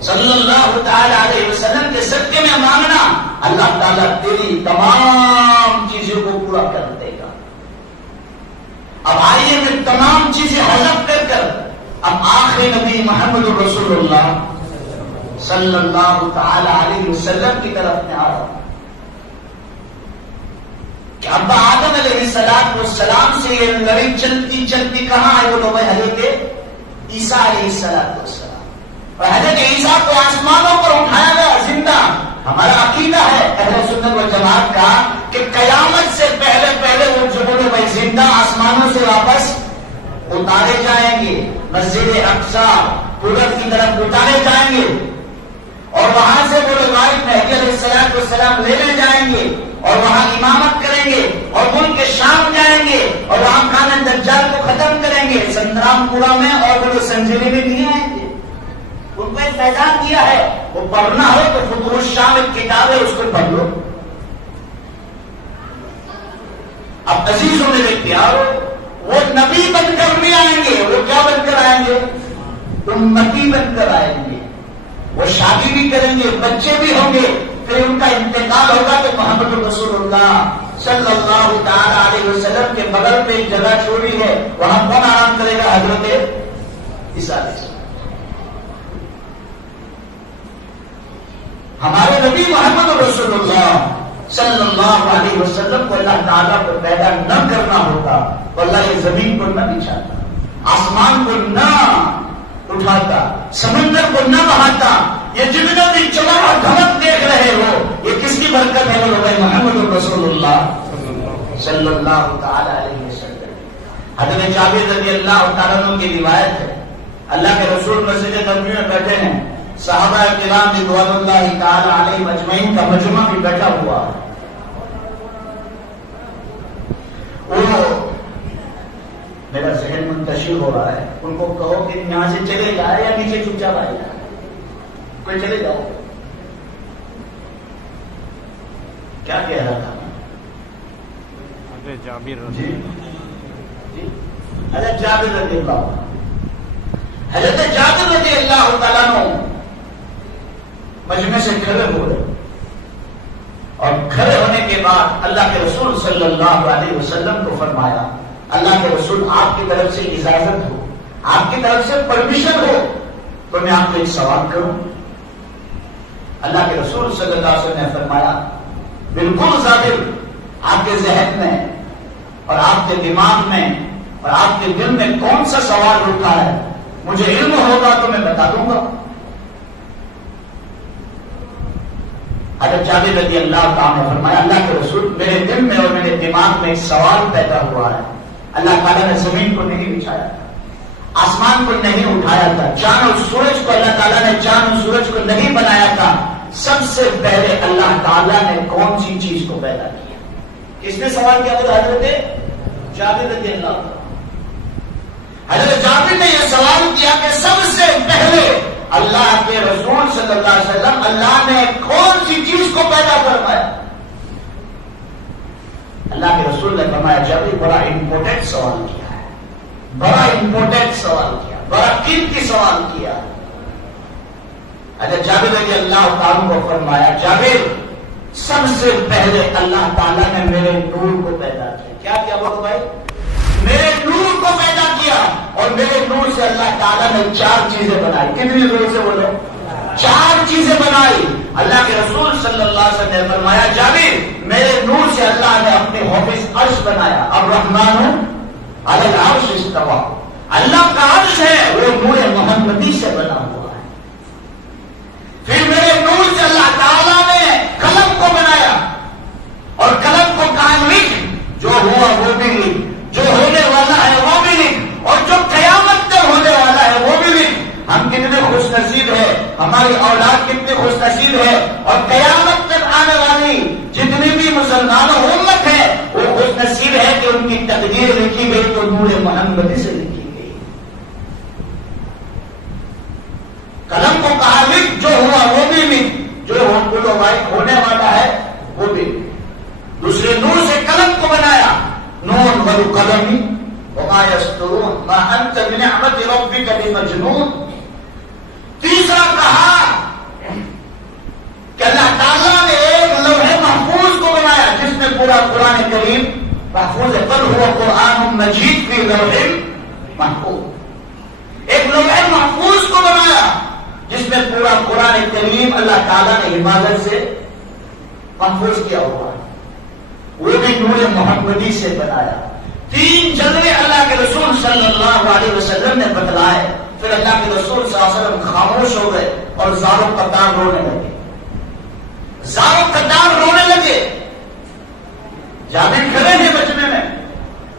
صلی اللہ تعالی علیہ وسلم کے صدقے میں مانگنا، اللہ تعالیٰ تیری تمام چیزوں کو پورا کر دے گا۔ اب آئیے میں تمام چیزیں حذف کر کر اب آخری نبی محمد رسول اللہ صلی اللہ تعالی علیہ وسلم کی طرف میں آ رہا ہوں کہ ابا آدم علیہ السلام سے یہ لڑائی چلتی چلتی کہاں آئے؟ بولو بھائی حضرت عیسیٰ علیہ السلام، اور حضرت عیسیٰ کو آسمانوں پر اٹھایا گیا زندہ۔ ہمارا عقیدہ ہے اہل سنت و جماعت کا کہ قیامت سے پہلے پہلے وہ جو بولے بھائی زندہ آسمانوں سے واپس اتارے جائیں گے، مسجد اقصی قدرت کی طرف اتارے جائیں گے، اور وہاں سے وہ لوگ مہدی علیہ السلام لینے جائیں گے اور وہاں امامت کریں گے اور ملک کے شام جائیں گے اور وہاں خانہ دجال کو ختم کریں گے سنگرام پورا میں، اور وہ لوگ سنجلی میں نہیں آئیں گے۔ ان کو ایک میدان دیا ہے، وہ پڑھنا ہو تو فتوح الشام ایک کتاب ہے، اس کو پڑھ لو۔ اب عزیزوں میرے پیارو، وہ نبی بن کر نہیں آئیں گے، وہ کیا بن کر آئیں گے؟ امتی بن کر آئیں گے۔ وہ شادی بھی کریں گے، بچے بھی ہوں گے، پھر ان کا انتقال ہوگا تو محمد رسول اللہ صلی اللہ تعالی علیہ وسلم کے بغل پہ ایک جگہ چھوڑی ہے، وہاں کون آرام کرے گا؟ حضرت عیسیٰ علیہ السلام۔ ہمارے نبی محمد رسول اللہ صلی اللہ علیہ وسلم کو اللہ تعالیٰ کو پیدا نہ کرنا ہوتا تو اللہ یہ زمین کو نہ بچھاتا، آسمان کو نہ اٹھاتا، سمندر کو نہ بہاتا۔ یہ جتنا بھی چمک اور دھمک دیکھ رہے ہو یہ کس کی برکت ہے؟ وہ ہے محمد رسول اللہ صلی اللہ تعالی علیہ وسلم۔ حضرت جابر رضی اللہ تعالیٰ عنہ کی روایت ہے، اللہ کے رسول مسجد نبوی میں بیٹھے ہیں، صحابہ کرام رضوان اللہ تعالی علیہم اجمعین کا مجمع بھی بیٹھا ہوا ہے۔ میرا ذہن منتشر ہو رہا ہے، ان کو کہو کہ یہاں سے چلے جائے یا نیچے چپ چاپ آئے جائے، کوئی چلے جاؤ۔ کیا کہہ رہا تھا؟ حضرت جابر رضی اللہ، حضرت جابر رضی اللہ تعالیٰ عنہ مجمع سے کھڑے ہوئے، اور کھڑے ہونے کے بعد اللہ کے رسول صلی اللہ علیہ وسلم کو فرمایا، اللہ کے رسول آپ کی طرف سے اجازت ہو، آپ کی طرف سے پرمیشن ہو تو میں آپ کو ایک سوال کروں؟ اللہ کے رسول صلی اللہ علیہ وسلم نے فرمایا بالکل ظاہر، آپ کے ذہن میں اور آپ کے دماغ میں اور آپ کے دل میں کون سا سوال اٹھا ہے، مجھے علم ہوگا تو میں بتا دوں گا۔ حضرت جابر رضی اللہ تعالیٰ نے فرمایا اللہ کے رسول میرے دل میں اور میرے دماغ میں ایک سوال پیدا ہوا ہے۔ اللہ تعالیٰ نے زمین کو نہیں بچھایا تھا، آسمان کو نہیں اٹھایا تھا، چاند اور سورج کو اللہ تعالیٰ نے چاند اور سورج کو نہیں بنایا تھا، سب سے پہلے اللہ تعالیٰ نے کون سی چیز کو پیدا کیا؟ کس نے سوال کیا؟ وہ حضرت جابر رضی اللہ تعالیٰ۔ حضرت جابر نے یہ سوال کیا کہ سب سے پہلے اللہ کے رسول صلی اللہ علیہ وسلم اللہ نے کون سی چیز کو پیدا فرمایا؟ اللہ کے رسول نے فرمایا جابر بڑا امپورٹنٹ سوال کیا ہے، بڑا امپورٹنٹ سوال کیا، بڑا قیمتی سوال کیا۔ حضرت جابر رضی اللہ تعالیٰ کو فرمایا جابر سب سے پہلے اللہ تعالیٰ نے میرے نور کو پیدا کیا۔ کیا بولو بھائی؟ میرے نور کو پیدا کیا، اور میرے نور سے اللہ تعالیٰ نے چار چیزیں بنائی۔ کتنی زور سے بولو؟ چار چیزیں بنائی۔ اللہ کے رسول صلی اللہ علیہ وسلم نے فرمایا جابر میرے نور سے اللہ نے اپنے حافظ عرش بنایا، الرحمن علی العرش استوى، اللہ کا عرش ہے وہ نور محمدی سے بنا ہوا ہے۔ پھر میرے نور سے اللہ تعالیٰ نے قلم کو بنایا، اور قلم کو کہا لکھ، جو ہوا وہ بھی لکھ، جو ہونے والا ہے وہ بھی لکھ، اور جو قیامت تک ہونے والا ہے وہ بھی لکھ۔ ہماری اولاد کتنی خوش نصیب ہے، اور قیامت تک آنے والی جتنی بھی مسلمانوں امت ہے وہ خوش نصیب ہے کہ ان کی تقدیر لکھی گئی تو نور محمدی سے لکھی گئی۔ قلم کو کہا لکھ، جو ہوا وہ بھی لکھ، جو ہونے والا ہے وہ بھی۔ دوسرے نور سے قلم کو بنایا، نون والقلم وما یسطرون ما انت بنعمت ربک بمجنون۔ تیسرا کہا کہ اللہ تعالیٰ نے ایک لوح محفوظ کو بنایا جس میں پورا قرآن کریم محفوظ ہے، بل هو قرآن مجید فی لوح محفوظ۔ ایک لوح محفوظ کو بنایا جس میں پورا قرآن کریم اللہ تعالیٰ نے حفاظت سے محفوظ کیا ہوا ہے، وہ بھی نور محمدی سے بنایا۔ تین جلوے اللہ کے رسول صلی اللہ علیہ وسلم نے بتلائے، پھر اللہ کے رسول صلی اللہ علیہ وسلم خاموش ہو گئے اور زار و قطار رونے لگے، زار و قطار رونے لگے۔ جابر کھڑے ہیں مجمع میں،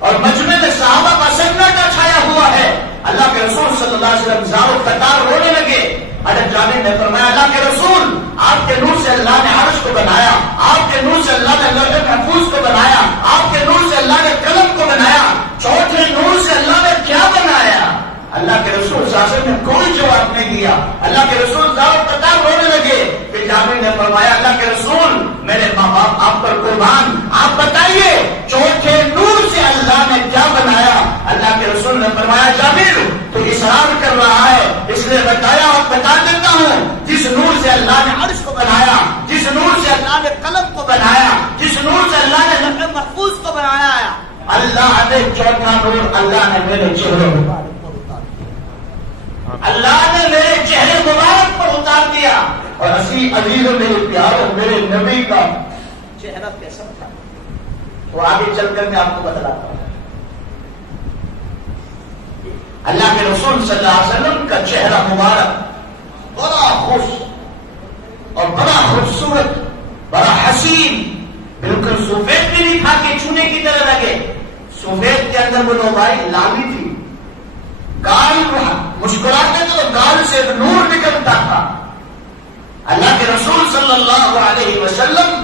اور مجمع میں صحابہ کا سناٹا چھایا ہوا ہے، اللہ کے رسول صلی اللہ علیہ وسلم زار و قطار رونے لگے۔ حضرت جابر نے فرمایا اللہ کے رسول، آپ کے نور سے اللہ نے عرش کو بنایا، آپ کے نور سے اللہ نے لوح محفوظ کو بنایا، آپ کے نور سے اللہ نے قلم کو بنایا، چوتھے نور سے اللہ نے کیا بنایا؟ اللہ کے رسول صلی اللہ علیہ وسلم نے کوئی جواب نہیں دیا۔ اللہ کے رسول زار و قطار رونے لگے۔ پھر جابر نے فرمایا اللہ کے رسول، میرے ماں باپ آپ پر قربان، آپ بتائیے چوتھے نور سے اللہ نے کیا بنایا؟ اللہ کے رسول نے فرمایا جابر تو اصرار کر رہا ہے، اس لیے بتایا اور بتا دیتا ہوں، جس نور سے اللہ نے عرش کو بنایا، جس نور سے اللہ نے قلم کو بنایا، جس نور سے اللہ نے لوح محفوظ کو بنایا ہے، اللہ نے چوتھا نور اللہ نے میرے چہرے مبارک پر اتار دیا، اللہ نے میرے چہرے مبارک پر اتار دیا۔ اور عزیز میرے پیاروں، میرے نبی کا چہرہ کیسا تھا وہ آگے چل کر میں آپ کو بتلاتا ہوں۔ اللہ کے رسول صلی اللہ علیہ وسلم کا چہرہ مبارک بڑا خوش اور بڑا خوبصورت، بڑا حسین، بالکل سفید بھی نہیں تھا کہ چونے کی طرح لگے، سفید کے اندر وہ بھائی لالی تھی، گال مسکراتے تو گال سے نور نکلتا تھا۔ اللہ کے رسول صلی اللہ علیہ وسلم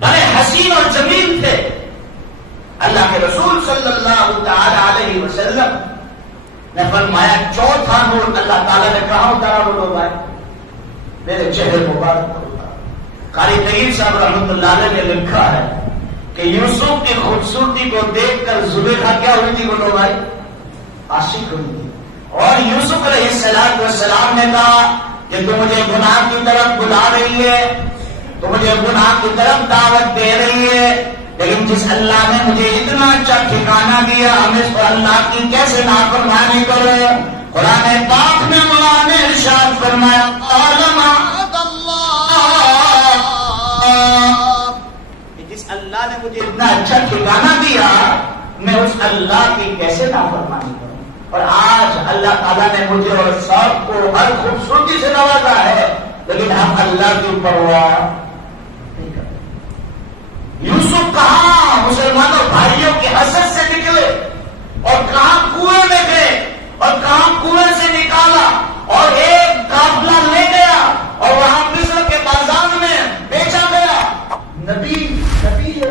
بڑے حسین اور جمیل تھے۔ اللہ کے رسول صلی اللہ تعالی علیہ وسلم نے فرمایا چوتھا نور اللہ تعالیٰ نے کہاں اتارا؟ بولو بھائی میرے چہرے مبارک پر اتارا۔ قاری طیب صاحب رحمۃ اللہ علیہ نے لکھا ہے کہ یوسف کی خوبصورتی کو دیکھ کر زلیخا کیا ہوئی تھی؟ بولو بھائی عاشق ہوئی تھی۔ اور یوسف علیہ السلام نے کہا کہ تو مجھے گناہ کی طرف بلا رہی ہے، تو مجھے گناہ کی طرف دعوت دے رہی ہے، لیکن جس اللہ نے مجھے اتنا اچھا ٹھکانہ دیا ہم اس پر اللہ کی کیسے نافرمانی کرے؟ قرآن پاک میں مولا نے ارشاد فرمایا جس اللہ نے مجھے اتنا اچھا ٹھکانہ دیا میں اس اللہ کی کیسے نافرمانی کروں؟ اور آج اللہ تعالیٰ نے مجھے اور سب کو ہر خوبصورتی سے نوازا ہے، لیکن ہم اللہ کی پرواہ نہیں کرتے۔ یوسف کہاں مسلمانوں بھائیوں کے حسد سے نکلے، اور کہاں کنویں میں گئے، اور کہاں کنویں سے نکالا، اور ایک قافلہ لے گیا اور وہاں مصر کے بازار میں بیچا گیا۔ نبی ہے،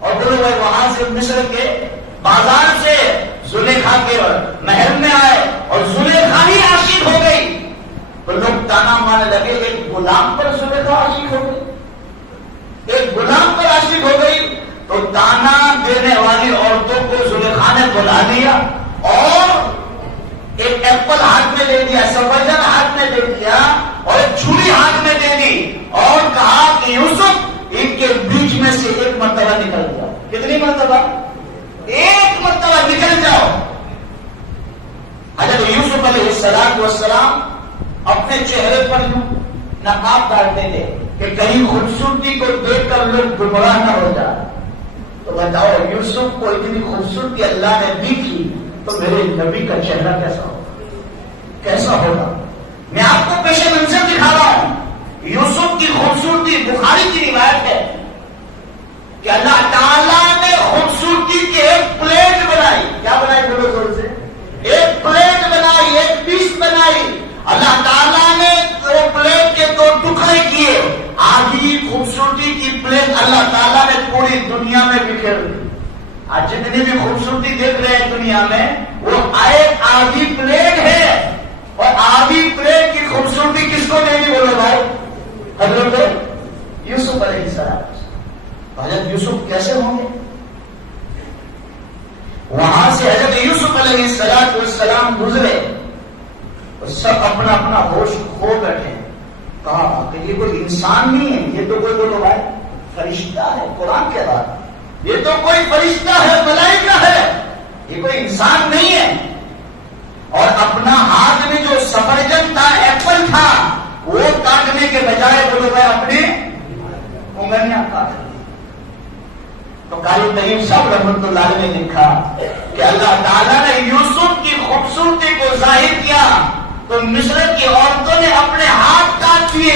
اور بولو بھائی وہاں سے مصر کے بازار سے زلیخا کے محل میں آئے اور زلیخا ہی عاشق ہو گئی، تو لوگ تانا مارنے لگے ایک غلام پر زلیخا عاشق ہو گئی، ایک غلام پر عاشق ہو گئی۔ تو تانا دینے والی عورتوں کو زلیخا نے بلا لیا اور ایک ایپل ہاتھ میں دے دیا، سفرجن ہاتھ میں دے دیا، اور ایک چھری ہاتھ میں دے دی، اور کہا کہ یوسف ان کے بیچ میں سے ایک مرتبہ نکل جاؤ۔ کتنی مرتبہ؟ ایک مرتبہ نکل جاؤ۔ حضرت یوسف علیہ السلام اپنے چہرے پر نقاب ڈالتے تھے کہ کہیں خوبصورتی کو دیکھ کر لوگ گمراہ نہ ہو جائے۔ تو بتاؤ یوسف کو اتنی خوبصورتی اللہ نے دی تھی تو میرے نبی کا چہرہ کیسا ہوگا؟ میں آپ کو پیش منظر دکھا رہا ہوں۔ یوسف کی خوبصورتی بخاری کی روایت ہے کہ اللہ تعالیٰ نے خوبصورتی کی ایک پلیٹ بنائی۔ کیا بنائی؟ بولو زور سے۔ ایک پلیٹ بنائی، ایک ڈش بنائی، اللہ تعالیٰ نے وہ پلیٹ کے دو ٹکڑے کیے، آدھی خوبصورتی کی پلیٹ اللہ تعالیٰ نے پوری دنیا میں بکھیر دی۔ آج جتنی بھی خوبصورتی دیکھ رہے ہیں دنیا میں، وہ ایک آدھی پلیٹ ہے، اور آدھی پلیٹ کی خوبصورتی کس کو دے گی بولو بھائی؟ حضرت یوسف علیہ السلام۔ حضرت یوسف کیسے ہوں گے؟ وہاں سے حضرت یوسف علیہ السلام گزرے، سب اپنا اپنا ہوش کھو بیٹھے، کہا کہ یہ کوئی انسان نہیں ہے، یہ تو کوئی بولو بھائی فرشتہ ہے۔ قرآن کے بعد یہ تو کوئی فرشتہ ہے، ملائکہ ہے، یہ کوئی انسان نہیں ہے۔ اور اپنا ہاتھ میں جو سفرجن تھا، ایپل تھا، وہ کاٹنے کے بجائے بولو بھائی اپنے انگلیاں کاٹ لی۔ تو قاری کریم صاحب رحمۃ اللہ علیہ نے لکھا کہ اللہ تعالیٰ نے یوسف کی خوبصورتی کو ظاہر کیا تو مصر کی عورتوں نے اپنے ہاتھ کاٹ دیے۔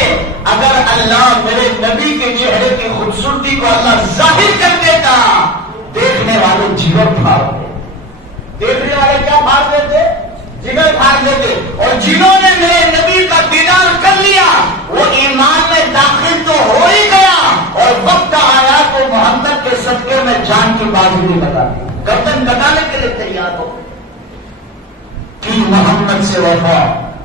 اگر اللہ میرے نبی کے چہرے کی خوبصورتی کو اللہ ظاہر کر دیتا، دیکھنے والے جگر پھاڑ دیتے، دیکھنے والے کیا پھاڑ دیتے؟ جگر پھاڑ دیتے۔ اور جنہوں نے میرے نبی کا دیدار کر لیا وہ ایمان میں داخل تو ہو ہی گیا، اور وقت آیا تو محمد کے صدقے میں جان کی بازی بھی لگا دی، گردن کٹانے کے لیے تیار ہو کہ محمد سے وفا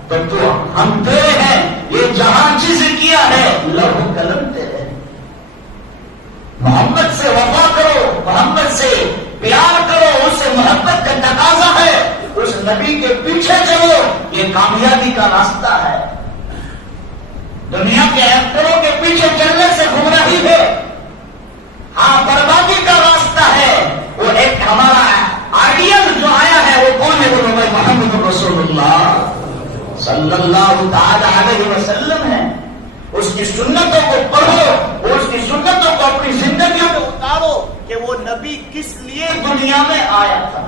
تو ہم تیرے ہیں، یہ جہاں چیز کیا ہے لوح قلم تیرے، محمد سے وفا کرو، محمد سے پیار کرو، اس سے محبت کا تقاضا ہے، اس نبی کے پیچھے چلو، یہ کامیابی کا راستہ ہے۔ دنیا کے ایکٹروں کے پیچھے چلنے سے گمراہی ہے، ہاں بربادی کا راستہ ہے۔ وہ ایک ہمارا آئیڈیل جو آیا ہے وہ کون ہے؟ وہ محمد رسول اللہ صلی اللہ تعالی علیہ وسلم ہے۔ اس کی سنتوں کو پڑھو، اس کی سنتوں کو اپنی زندگیوں میں اتارو کہ وہ نبی کس لیے دنیا میں آیا تھا،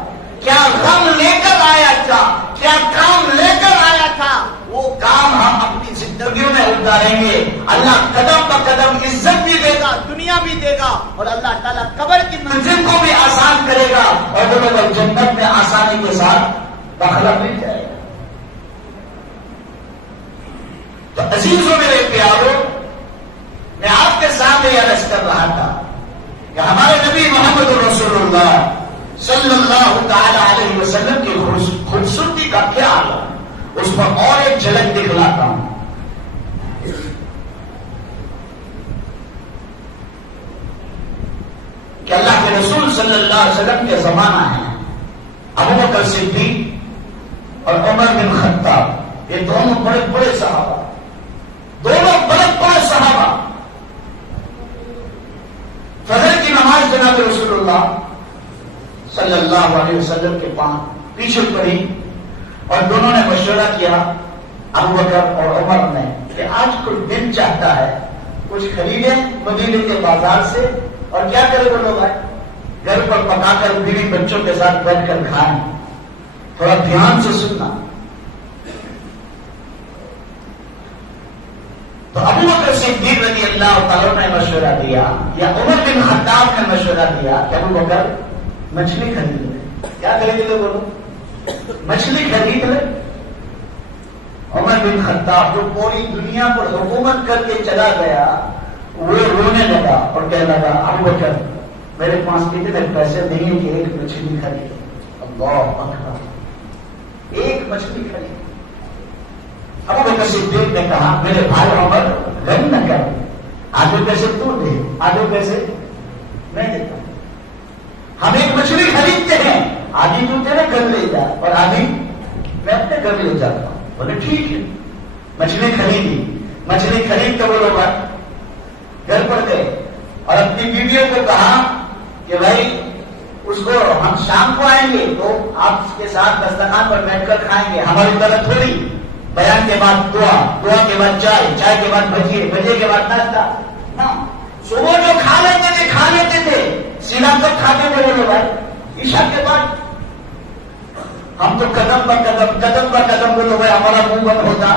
کیا غم لے کر آیا تھا، کیا کام لے کر آیا تھا، وہ کام ہم اپنی زندگیوں میں اتاریں گے۔ اللہ قدم بہ قدم عزت بھی دے گا، دنیا بھی دے گا، اور اللہ تعالیٰ قبر کی منزل کو بھی آسان کرے گا، اور وہ جنت میں آسانی کے ساتھ داخلہ مل جائے گا۔ تو عزیزوں میرے پیاروں، میں آپ کے سامنے یہ عرض کر رہا تھا کہ ہمارے نبی محمد رسول اللہ صلی اللہ تعالی علیہ وسلم کی خوبصورتی کا کیا حال ہے، اس پر اور ایک جھلک دکھلاتا ہوں۔ کہ اللہ کے رسول صلی اللہ علیہ وسلم کے زمانہ ہے، ابو بکر صدیق اور عمر بن خطاب، یہ دونوں بڑے بڑے صحابہ، دونوں بڑے بڑے صحابہ۔ فجر کی نماز جناب رسول اللہ صلی اللہ علیہ وسلم کے پیچھے پڑی، اور دونوں نے مشورہ کیا، ابو بکر اور عمر نے، کہ آج کچھ دن چاہتا ہے کچھ خریدیں مدینے کے بازار سے، اور کیا کرے وہ لوگ آئے گھر پر پکا کر بیوی بچوں کے ساتھ بیٹھ کر کھائیں۔ تھوڑا دھیان سے سننا۔ تو ابو بکر صدیق رضی اللہ تعالیٰ نے مشورہ دیا، یا عمر بن خطاب نے مشورہ دیا کہ ابو بکر مچھلی خرید لے۔ کیا خرید لے بولو؟ مچھلی خرید لے۔ عمر بن خطاب جو پوری دنیا پر حکومت کر کے چلا گیا، وہ رونے لگا اور کہنے لگا، ابو بکر میرے پاس اتنے پیسے نہیں ہیں کہ ایک مچھلی خرید۔ اللہ اکبر، ایک مچھلی خرید۔ ابو بکر صدیق نے کہا، میرے بھائی عمر غم نہ کر، آدھے پیسے تو دے، آدھے پیسے میں دیتا ہوں۔ ہم ایک مچھلی خریدتے ہیں، آدھی تو تیرے گھر لے جا اور آدھی میں اپنے گھر لے جاتا ہوں۔ بولے ٹھیک ہے، مچھلی خریدی۔ مچھلی خرید کے وہ لوگ گھر پر گئے اور اپنی بیویوں کو کہا کہ بھائی اس کو ہم شام کو آئیں گے تو آپ اس کے ساتھ دسترخوان پر بیٹھ کر کھائیں گے، ہماری طرح تھوڑی بیان کے بعد دعا، دعا کے بعد چائے، چائے کے بعد بھجیے، بھجے کے بعد ناشتہ۔ صبح جو کھا لیتے تھے کھا لیتے تھے، سیدھا تک کھاتے تھے وہ لوگ عشاء کے بعد۔ ہم تو قدم بہ قدم وہ لوگ ہمارا منہ بند ہوتا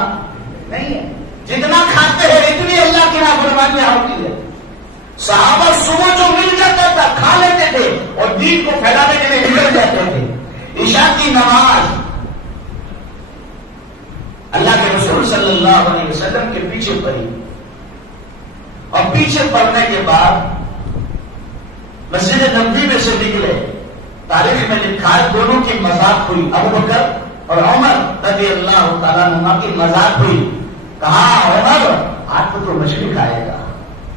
نہیں ہے، جتنا کھاتے ہیں اتنی اللہ کی نافرمانیاں ہوتی ہے۔ صحابہ صبح جو مل جاتا تھا کھا لیتے تھے اور دین کو پھیلانے کے لیے نکل جاتے تھے۔ عشاء کی نماز اللہ کے رسول صلی اللہ علیہ وسلم کے پیچھے پڑی، اور پیچھے پڑنے کے بعد مسجد نبوی میں سے نکلے. تاریخ میں لکھا ہے دونوں کی مذاق ہوئی، ابو بکر اور عمر رضی اللہ تعالیٰ عنہ کی مذاق ہوئی. کہا عمر آج تو مچھلی کھائے گا.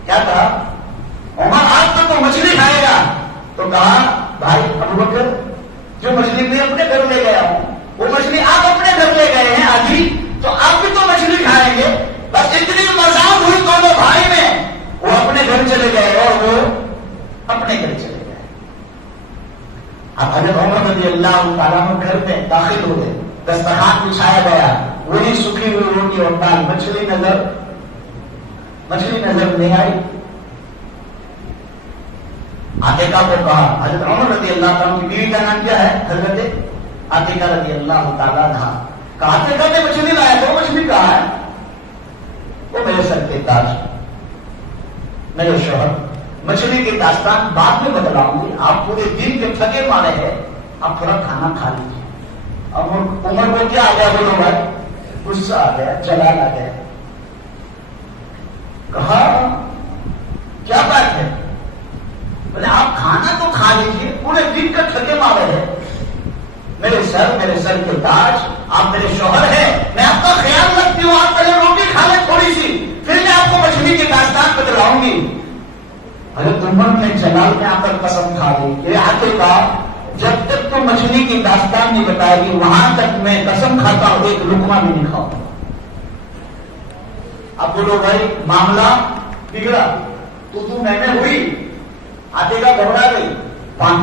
کیا کہا؟ عمر آج تو مچھلی کھائے گا. تو کہا بھائی ابو بکر جو مچھلی میں اپنے گھر لے گیا ہوں وہ مچھلی آپ اپنے گھر لے گئے ہیں آجی، تو آپ بھی تو مچھلی کھائیں گے. بس اتنی مذاق ہوئی دونوں بھائی میں، وہ اپنے گھر چلے گئے اور وہ اپنے گھر چلے گئے. اب حضرت عمر رضی اللہ تعالیٰ عنہ گھر میں داخل ہو گئے. دسترخوان بچھایا گیا، وہی سوکھی ہوئی روٹی اور دال. مچھلی نظر نہیں آئی. عاتقہ کو کہا، حضرت عمر رضی اللہ تعالیٰ عنہ کی بیوی کا نام کیا ہے؟ حضرت عاتقہ رضی اللہ تعالیٰ عنہ. کہا عاتقہ نے مچھلی لایا تو مچھلی کہاں ہے؟ وہ میرے سر کے تاج، میرے شوہر. مچھلی کی داستان بعد میں بتلاؤں گی. آپ پورے دن کے تھکے مارے ہیں، آپ تھوڑا کھانا کھا لیجیے. عمر کو کیا آ گیا بولو بھائی؟ غصہ آ گیا، جلال آ گیا. کہا کیا بات ہے؟ بولے آپ کھانا تو کھا لیجیے، پورے دن کا تھکے مارے ہیں. میرے سر کے تاج، آپ میرے شوہر ہیں، میں آپ کا خیال رکھتی ہوں. آپ پہلے روٹی کھا لیں تھوڑی سی، پھر میں آپ کو مچھلی کی داستان بتلاؤں گی. حضرت عمر نے جلال میں آ کر قسم کھا لی کہ عاتقہ جب تک تو مچھلی کی داستان نہیں بتائے گی وہاں تک میں قسم کھاتا ہوں ایک لقمہ بھی نہیں کھاؤں. اب بولو بھائی معاملہ بگڑا، تو میں ہوئی. عاتقہ گھبرا گئی،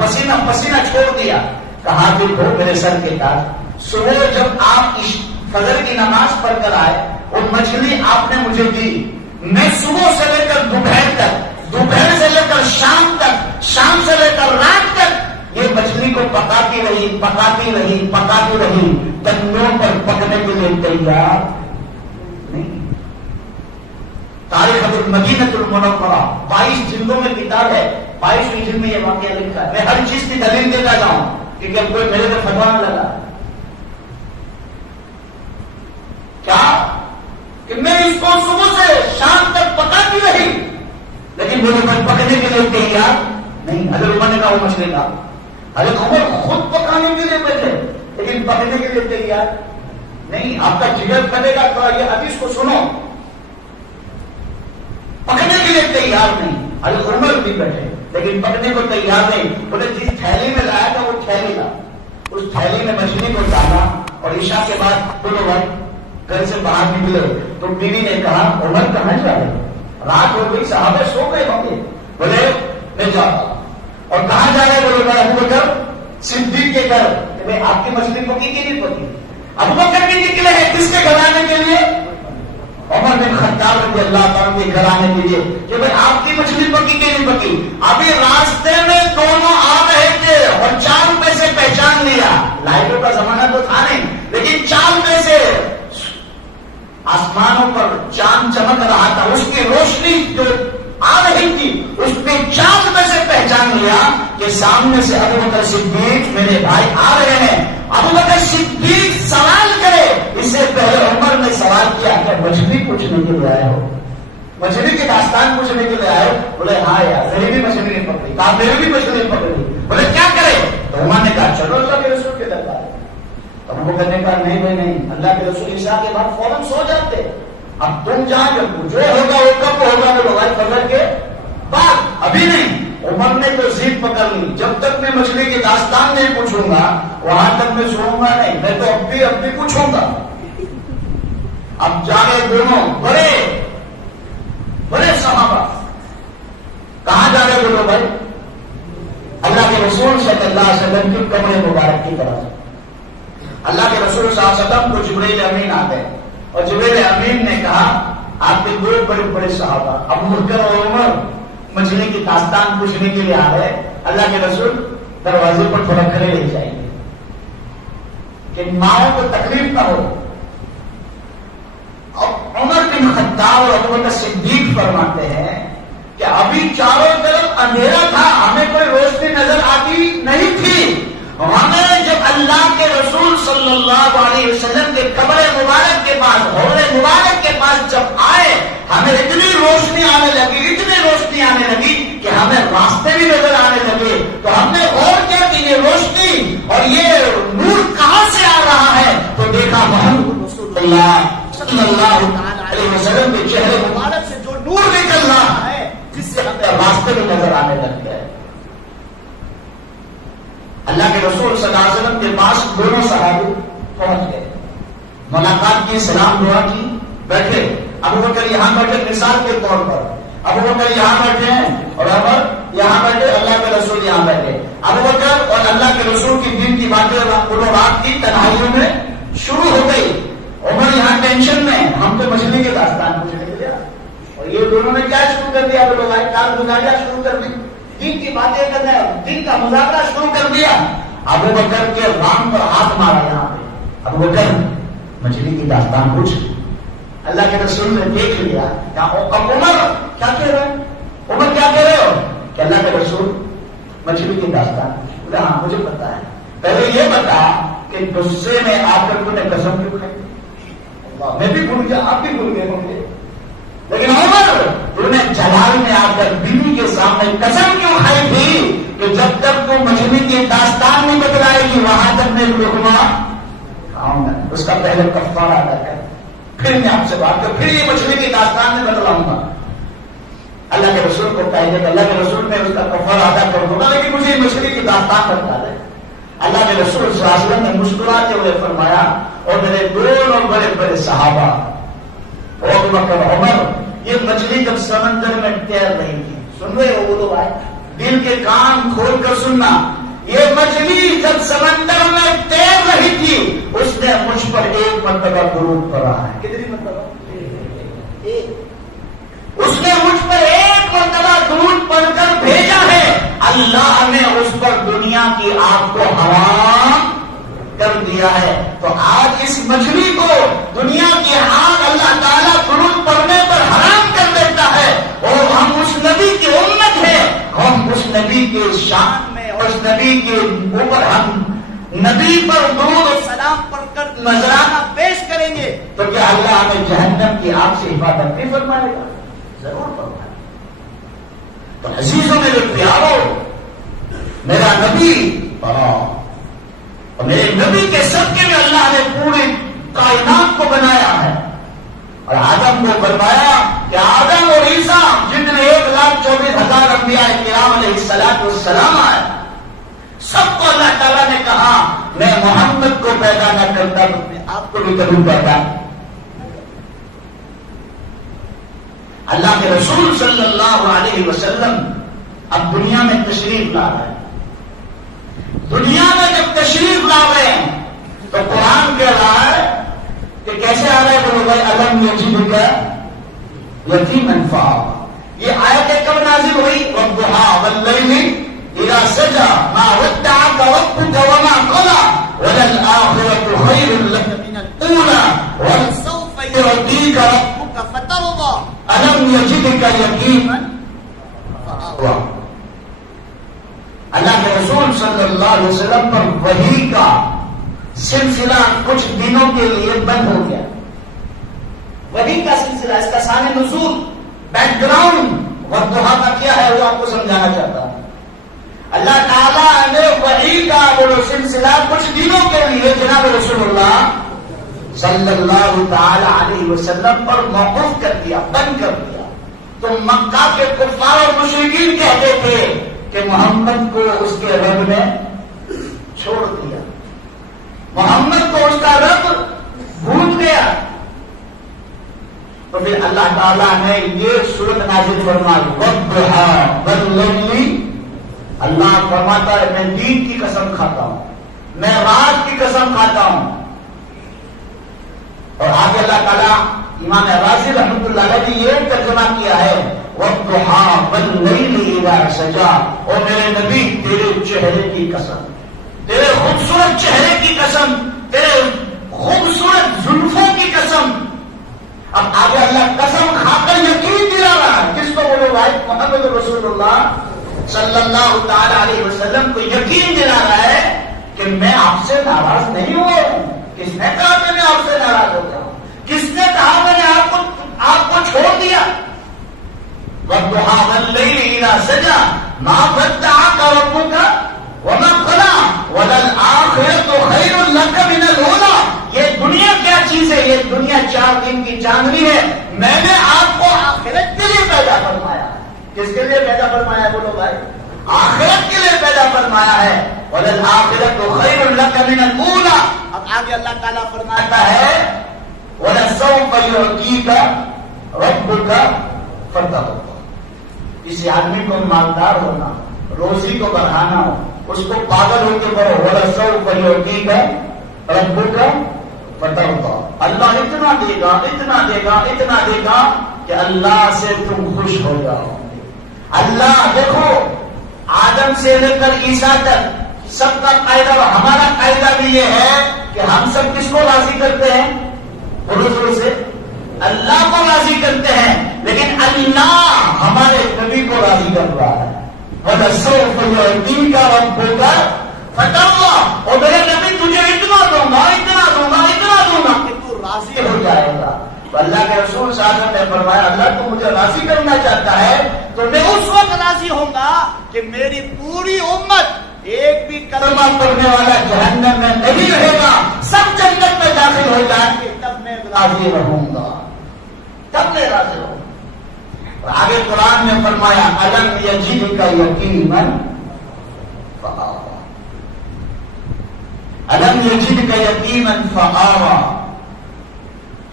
پسینہ چھوڑ دیا. کہا دیکھو میرے سر کے تاج، صبح جب آپ فجر کی نماز پڑھ کر آئے وہ مچھلی آپ نے مجھے دی. میں صبح سے لے کر دوپہر تک، دوپہر سے لے کر شام تک، شام سے لے کر رات تک یہ مچھلی کو پکاتی رہی، تندور پر پکنے کے لیے تیار نہیں. تاریخ المدینۃ المنورہ 22 جلدوں میں کتاب ہے، 22ویں جلد میں یہ واقعہ لکھا ہے. میں ہر چیز کی دلیل دیتا جاؤں کیونکہ کوئی میرے کو فتوا نہ لگا. کیا کہ میں اس کو صبح سے شام تک پکاتی رہی لیکن میرے کو پکنے کے لیے تیار نہیں. حضرت عمر نے کہا وہ مچھلی کا. حضرت عمر خود پکانے کے لیے بیٹھے لیکن پکنے کے لیے تیار نہیں. آپ کا جگر کرے گا تو یہ حدیث کو سنو. پکنے کے لیے تیار نہیں. حضرت عمر بھی بیٹھے لیکن پکنے کو تیار نہیں. بولے جس تھیلی میں لایا تھا وہ تھیلی لا، اس تھیلی میں مچھلی کو ڈالا. اور عشاء کے بعد بولو بھائی گھر سے باہر نکلے تو بیوی نے کہا عمر کہاں جا رہے؟ رات ہو گئی، صحابہ سو گئے ہوں گے. بولے میں جاتا ہوں. اور کہاں جا رہے؟ بولے میں ابو بکر صدیق کے گھر. کہ آپ کی مچھلی پکی کی نہیں پکی؟ ابو بکر بھی نکلے ہیں کس کے گھر آنے کے لیے؟ عمر بن خطاب رضی اللہ تعالیٰ کے گھر آنے کے لیے کہ بھائی آپ کی مچھلی پکی کی نہیں پکی؟ ابھی راستے میں دونوں آ رہے تھے اور چاند میں سے پہچان لیا. لائٹوں کا زمانہ تو تھا نہیں لیکن چاند میں سے آسمانوں پر چاند چمک رہا تھا، اس کی روشنی جو آ رہی تھی اس نے چاند میں سے پہچان لیا کہ سامنے سے ابو بکر صدیق میرے بھائی آ رہے ہیں. ابو بکر صدیق سوال کرے اس سے پہلے عمر نے سوال کیا کہ مچھلی پوچھنے کے لیے آئے ہو؟ مچھلی کی داستان پوچھنے کے لیے آئے ہو؟ بولے ہاں یار میری بھی مچھلی نہیں پکڑی. کہا میری بھی مچھلی نہیں پکڑی. بولے کیا کرے؟ تو عمر نے کہا چلو اللہ کے رسول کے دربار. ابو بکر نے کہا نہیں بھائی نہیں، اللہ کے رسول عشاء کے بعد فوراً سو جاتے. اب تم جہاں جو ہوگا وہ کب ہوگا؟ بولو بھائی فجر کے بعد، ابھی نہیں. عمر نے تو ضد پکڑ لی، جب تک میں مچھلی کی داستان نہیں پوچھوں گا وہاں تک میں سوؤں گا نہیں. میں تو اب بھی پوچھوں گا. اب جاگے دونوں بڑے صحابہ. کہاں جا رہے بولو بھائی؟ اللہ کے رسول صلی اللہ علیہ وسلم کی کمرے مبارک کی طرف. اللہ کے رسول صلی اللہ علیہ وسلم کو جبرائیل امین آتے اور جبرائیل امین نے کہا آپ کے دو بڑے صحابہ ابو بکر اور عمر مچھلی کی داستان پوچھنے کے لیے آ رہے. اللہ کے رسول دروازے پر تھوڑا کھڑے لے جائیں گے کہ ماؤں کو تکلیف نہ ہو. اب عمر بن خطاب اور ابو بکر صدیق فرماتے ہیں کہ ابھی چاروں طرف اندھیرا تھا، ہمیں کوئی روشنی نظر آتی نہیں تھی. ہمیں جب اللہ کے رسول صلی اللہ علیہ وسلم کے قبر مبارک کے پاس، حوض مبارک کے پاس جب آئے، ہمیں اتنی روشنی آنے لگی کہ ہمیں راستے بھی نظر آنے لگے. تو ہم نے غور کیا کہ یہ روشنی اور یہ نور کہاں سے آ رہا ہے؟ تو دیکھا محمد رسول اللہ صلی اللہ علیہ وسلم کے چہرے مبارک سے جو نور نکل رہا ہے، جس سے ہمیں راستے بھی نظر آنے لگ گئے. اللہ کے رسول صلی اللہ علیہ وسلم کے پاس دونوں صحابی پہنچ گئے، ملاقات کی، سلام دعا کی، بیٹھے. ابو بکر یہاں بیٹھے مثال کے طور پر، ابو بکر یہاں بیٹھے ہیں اور عمر یہاں بیٹھے، اللہ کے رسول یہاں بیٹھے. ابو بکر اور اللہ کے رسول کی دین کی باتیں دونوں رات کی تنہائیوں میں شروع ہو گئی. عمر یہاں ٹینشن میں، ہم تو مچھلی کے داستان پوچھنے کے لیا، اور یہ دونوں نے کیا شروع کر دیا؟ وہ لوگ کار گزاریاں شروع کر دی، دین کی باتیں کرنا، دین کا مذاکرہ شروع کر دیا. ابو بکر کے رام پر ہاتھ مارا یہاں پہ. ابو بکر مچھلی کی داستان پوچھ. اللہ کے رسول نے دیکھ لیا. اب عمر کیا کہہ رہے ہیں؟ عمر کیا کہہ رہے ہو؟ کہ اللہ کے رسول مچھلی کی داستان پوچھ. بولا ہاں مجھے پتا ہے. پہلے یہ بتا کہ غصے میں آ کر تم نے قسم کیوں کھائی؟ میں بھی بھول گیا، آپ بھی بھول گئے ہوں گے، لیکن عمر تم نے جلال میں آ کر بیوی کے سامنے قسم کیوں کھائی تھی کہ جب تک تم مچھلی کی داستان نہیں بتلائے گی وہاں تک میں لقمہ کھاؤں گا. اس کا پہلے کفارہ ادا کر، پھر میں آپ سے بات کروں، پھر یہ مچھلی کی داستان میں بتلاؤں گا. اللہ کے رسول کو کہہ دے، اللہ کے رسول میں اس کا کفارہ ادا کر دوں گا، لیکن مجھے مچھلی کی داستان بتا دے. اللہ کے رسول صلی اللہ علیہ وسلم نے مسکراتے ہوئے فرمایا، اور میرے دونوں بڑے بڑے صحابہ ابو بکر عمر، یہ مچھلی جب سمندر میں تیر رہی تھی، سن رہے ہو وہ لوگ آئے، دل کے کان کھول کر سننا، یہ مچھلی جب سمندر میں تیر رہی تھی اس نے مجھ پر ایک مرتبہ درود پڑھا ہے. کتنی مرتبہ؟ ایک. اس نے مجھ پر ایک مرتبہ درود پڑھ کر بھیجا ہے. اللہ نے اس پر دنیا کی آگ کو حرام کر دیا ہے. تو آج اس مچھلی کو دنیا کی آگ اللہ تعالیٰ درود پڑھنے پر حرام کر دیتا ہے، اور ہم اس نبی کی امت ہے، ہم اس نبی کے شان میں اور اس نبی کے اوپر ہم نبی پر درود و سلام پڑھ کر نذرانہ پیش کریں گے تو کیا اللہ ہمیں جہنم کی آگ سے حفاظت نہیں فرمائے گا؟ ضرور فرمائے گا. تو عزیزوں میرے پیارو، میرا نبی اور میرے نبی کے صدقے میں اللہ نے پوری کائنات کو بنایا ہے، اور آدم کو فرمایا کہ آدم اور عیسیٰ جتنے 1,24,000 انبیاء کرام علیہ السلام آئے، سب کو اللہ تعالیٰ نے کہا میں محمد کو پیدا نہ کرتا تو میں آپ کو بھی کبھی پیدا. اللہ کے رسول صلی اللہ علیہ وسلم اب دنیا میں تشریف لا رہے ہیں. دنیا میں جب تشریف لا رہے ہیں تو قرآن کہہ رہا ہے کہ کیسے آ رہے بولو بھائی علم یجدک یتیما فآویٰ. یہ آیت کب نازل ہوئی؟ والضحیٰ واللیل اذا سجى ما ودعك ربك وما قلى وللآخرة خير لك من الأولى ولسوف يعطيك ربك فترضى ألم يجدك يتيما فآوى. اللہ کے رسول صلی اللہ علیہ وسلم پر وحی کا سلسلہ کچھ دنوں کے لیے بند ہو گیا. وحی کا سلسلہ، اس کا شان نزول، بیک گراؤنڈ والضحیٰ کا کیا ہے وہ آپ کو سمجھانا چاہتا ہوں. اللہ تعالیٰ نے وحی کا وہ سلسلہ کچھ دنوں کے لیے جناب رسول اللہ صلی اللہ تعالی علیہ وسلم پر موقوف کر دیا، بند کر دیا. تو مکہ کے کفار اور مشرکین کہتے تھے کہ محمد کو اس کے رب نے چھوڑ دیا، محمد کو اس کا رب بھول گیا. تو پھر اللہ تعالیٰ نے یہ سورت نازل فرمائی والضحیٰ واللیل. اللہ فرماتا ہے میں دین کی قسم کھاتا ہوں، میں رات کی قسم کھاتا ہوں. اور آگے اللہ تعالیٰ امام رازی رحمۃ اللہ علیہ نے یہ ترجمہ کیا ہے والضحیٰ واللیل اذا سجى. اور میرے نبی تیرے چہرے کی قسم، تیرے خوبصورت چہرے کی قسم، تیرے خوبصورت زلفوں کی قسم. اب آگے اللہ قسم کھا کر یقین دلا رہا ہے کس کو؟ بولو بھائی محمد رسول اللہ صلی اللہ تعالی علیہ وسلم کو یقین دلا رہا ہے کہ میں آپ سے ناراض نہیں ہوں، کس نے کہا میں نے آپ سے ناراض ہو گیا ہوں؟ کس نے کہا میں نے آپ کو چھوڑ دیا؟ وَالضُّحَىٰ وَاللَّيْلِ إِذَا سَجَىٰ مَا وَدَّعَكَ رَبُّكَ وَمَا قَلَىٰ وَلَلْآخِرَةُ خَيْرٌ لَكَ مِنَ الْأُولَىٰ۔ یہ دنیا کیا چیز ہے؟ یہ دنیا 4 دن کی چاندنی ہے۔ میں نے آپ کو آخرت کے لیے پیدا فرمایا ہے۔ کس کے لیے پیدا فرمایا ہے؟ بولو بھائی، آخرت کے لیے پیدا فرمایا ہے۔ وَلَلْآخِرَةُ خَيْرٌ لَكَ مِنَ الْأُولَىٰ۔ اب آگے اللہ تعالیٰ فرماتا ہے وَلَسَوْفَ يُعْطِيكَ رَبُّكَ فَتَرْضَىٰ۔ کسی آدمی کو مالدار ہونا، روزی کو بڑھانا ہو، اس کو پاگل ہو کے کرو، وَلَسَوْفَ يُعْطِيكَ رَبُّكَ فَتَرْضَىٰ۔ اللہ اتنا دے گا، اتنا دے گا، اتنا دے گا کہ اللہ سے تم خوش ہو جاؤ گے۔ اللہ دیکھو، آدم سے لے کر عیسیٰ تک سب کا قاعدہ، ہمارا قاعدہ بھی یہ ہے کہ ہم سب کس کو راضی کرتے ہیں؟ حضور سے اللہ کو راضی کرتے ہیں، لیکن اللہ ہمارے نبی کو راضی کر رہا ہے۔ وَلَسَوْفَ يُعْطِيكَ رَبُّكَ فَتَرْضَىٰ۔ اور میرے نبی تجھے اتنا دوں گا، اتنا دوں گا، اتنا دوں گا کہ تو راضی ہو جائے گا۔ تو اللہ کے رسول صلی اللہ علیہ وسلم نے فرمایا اللہ تو مجھے راضی کرنا چاہتا ہے تو میں اس وقت راضی ہوں گا کہ میری پوری امت ایک بھی کلمہ پڑھنے والا جہنم میں نہیں رہے گا، سب جنت میں داخل ہو جائیں گے، تب میں راضی رہوں گا، تب میں راضی رہوں گا۔ اور آگے قرآن میں فرمایا أَلَمْ يَجِدْكَ يَتِيمًا فَآوَىٰ۔ أَلَمْ يَجِدْكَ يَتِيمًا فَآوَىٰ۔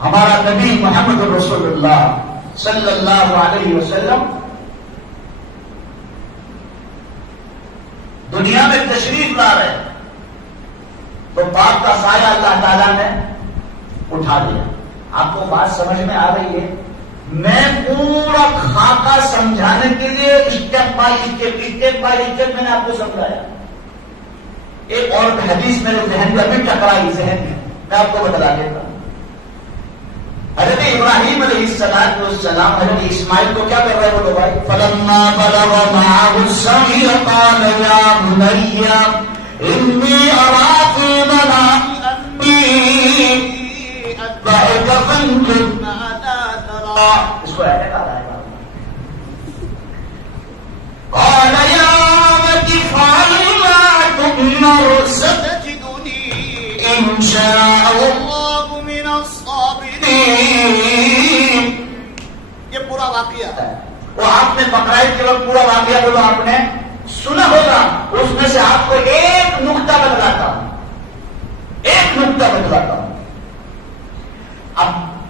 ہمارا نبی محمد رسول اللہ صلی اللہ علیہ وسلم دنیا میں تشریف لا رہے تو باپ کا سایہ اللہ تعالیٰ نے اٹھا دیا۔ آپ کو بات سمجھ میں آ رہی ہے؟ میں پورا خاکہ سمجھانے کے لیے اسٹیپ بائی اسٹیپ میں نے آپ کو سمجھایا۔ ایک اور حدیث میرے ذہن میں بھی ٹکرائی ذہن میں آپ کو بتلا دیتا ہوں۔ حضرت ابراہیم علیہ السلام حضرت اسماعیل کو کیا کر رہے ہو بھائی؟ فَلَمَّا بَلَغَ مَعَهُ السَّعْيَ قَالَ يَا بُنَيَّ إِنِّي أَرَىٰ فِي الْمَنَامِ أَنِّي أَذْبَحُكَ فَانظُرْ مَاذَا تَرَىٰ۔ اس کو ایسے کہا ہے قَالَ يَا أَبَتِ افْعَلْ مَا تُؤْمَرُ سَتَجِدُنِي إِن شَاءَ اللَّهُ مِنَ الصَّابِرِينَ۔ یہ پورا واقعہ ہے، وہ آپ نے بقرعید کے وقت پورا واقعہ بولو آپ نے سنا ہوگا، اس میں سے آپ کو ایک نقطہ بتلاتا ہوں، ایک نقطہ بتلاتا ہوں۔ اب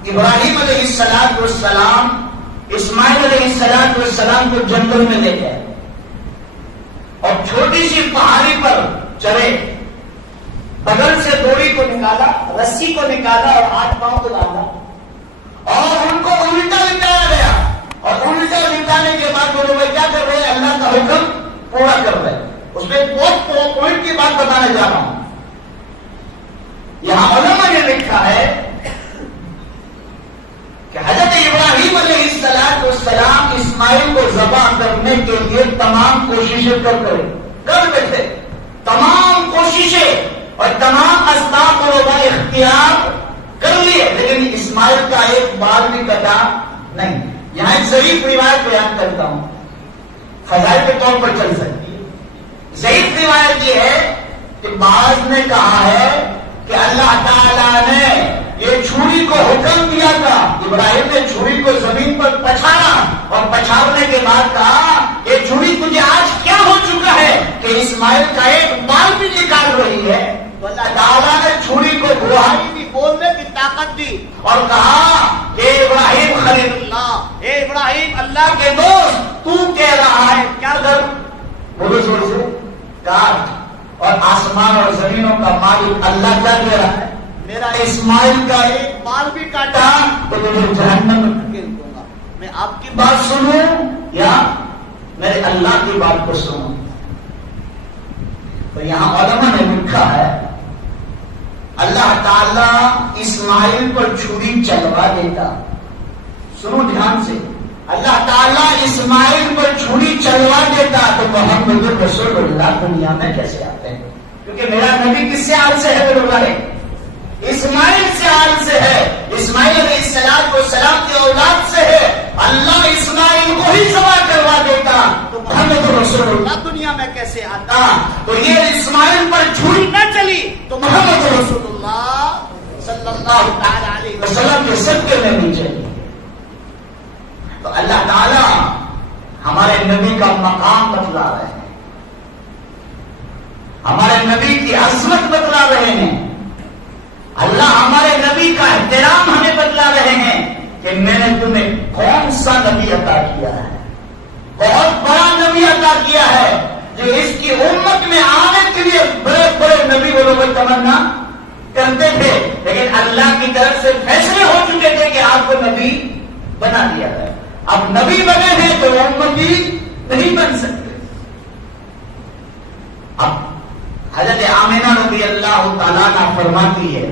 ابراہیم علیہ السلام اسماعیل علیہ السلام کو جنگل میں لے گئے اور چھوٹی سی پہاڑی پر چڑھے، بغل سے ڈوری کو نکالا، رسی کو نکالا اور ہاتھ پاؤں کو ڈالا اور ان کو الٹا لٹایا گیا، اور الٹا لٹانے کے بعد وہ لوگ کیا کر رہے ہیں؟ اللہ کا حکم پورا کر رہے ہیں۔ اس میں بہت پوائنٹ کی بات بتانے جا رہا ہوں۔ یہاں علماء نے لکھا ہے کہ حضرت ابراہیم علیہ السلام اسماعیل کو ذبح کرنے کے لیے تمام کوششیں کر بیٹھے، تمام کوششیں اور تمام اسباب کو اختیار کر لیے، لیکن اسماعیل کا ایک بال بھی کٹا نہیں۔ یہاں ایک ضعیف روایت بیان کرتا ہوں، فضائل کے طور پر چل سکتی ہے۔ ضعیف روایت یہ ہے کہ بعض نے کہا ہے کہ اللہ تعالیٰ نے یہ چھری کو حکم دیا تھا، ابراہیم نے چھری کو زمین پر پچھاڑا اور پچھاڑنے کے بعد کہا یہ چھری تجھے آج کیا ہو چکا ہے کہ اسماعیل کا ایک بال بھی نکال رہی ہے۔ تو اللہ تعالیٰ نے چھری کو بلہائی بھی بولنے کی طاقت دی اور کہا کہ ابراہیم خلیل اللہ، اے ابراہیم اللہ کے دوست، تو کہہ رہا ہے کیا کر؟ بولو زور سے، کاٹ، اور آسمان اور زمینوں کا مالک اللہ کیا کہہ رہا ہے؟ میرا اسماعیل کا ایک بال بھی کاٹا تو تجھے جہنم میں دھکیل دوں گا۔ میں آپ کی بات سنوں یا میرے اللہ کی بات کو سنوں؟ تو یہاں علماء نے لکھا ہے اللہ تعالیٰ اسماعیل پر چھری چلوا دیتا، سنو دھیان سے، اللہ تعالیٰ اسماعیل پر چھری چلوا دیتا تو محمد رسول اللہ دنیا میں کیسے آتے ہیں؟ کیونکہ میرا نبی کس سے آل سے ہے؟ اسماعیل سے آل سے ہے، اسماعیل علیہ السلام کی اولاد سے ہے، اللہ اسماعیل کو ہی ذبح کروا دیتا تو محمد رسول اللہ دنیا میں کیسے آتا؟ تو یہ اسماعیل پر جھوٹ نہ چلی تو محمد رسول اللہ صلی اللہ تعالی علیہ وسلم کے صدقے میں بھی چلی۔ تو اللہ تعالی ہمارے نبی کا مقام بتلا رہے ہیں، ہمارے نبی کی عظمت بتلا رہے ہیں، اللہ ہمارے نبی کا احترام ہمیں بتلا رہے ہیں کہ میں نے تمہیں کون سا نبی عطا کیا ہے، بہت بڑا نبی عطا کیا ہے جو اس کی امت میں آنے کے لیے بڑے بڑے نبی وہ لوگ تمنا کرتے تھے، لیکن اللہ کی طرف سے فیصلے ہو چکے تھے کہ آپ کو نبی بنا دیا ہے۔ اب نبی بنے ہیں تو امتی نہیں بن سکتے۔ اب حضرت آمنہ رضی اللہ تعالیٰ عنہ فرماتی ہے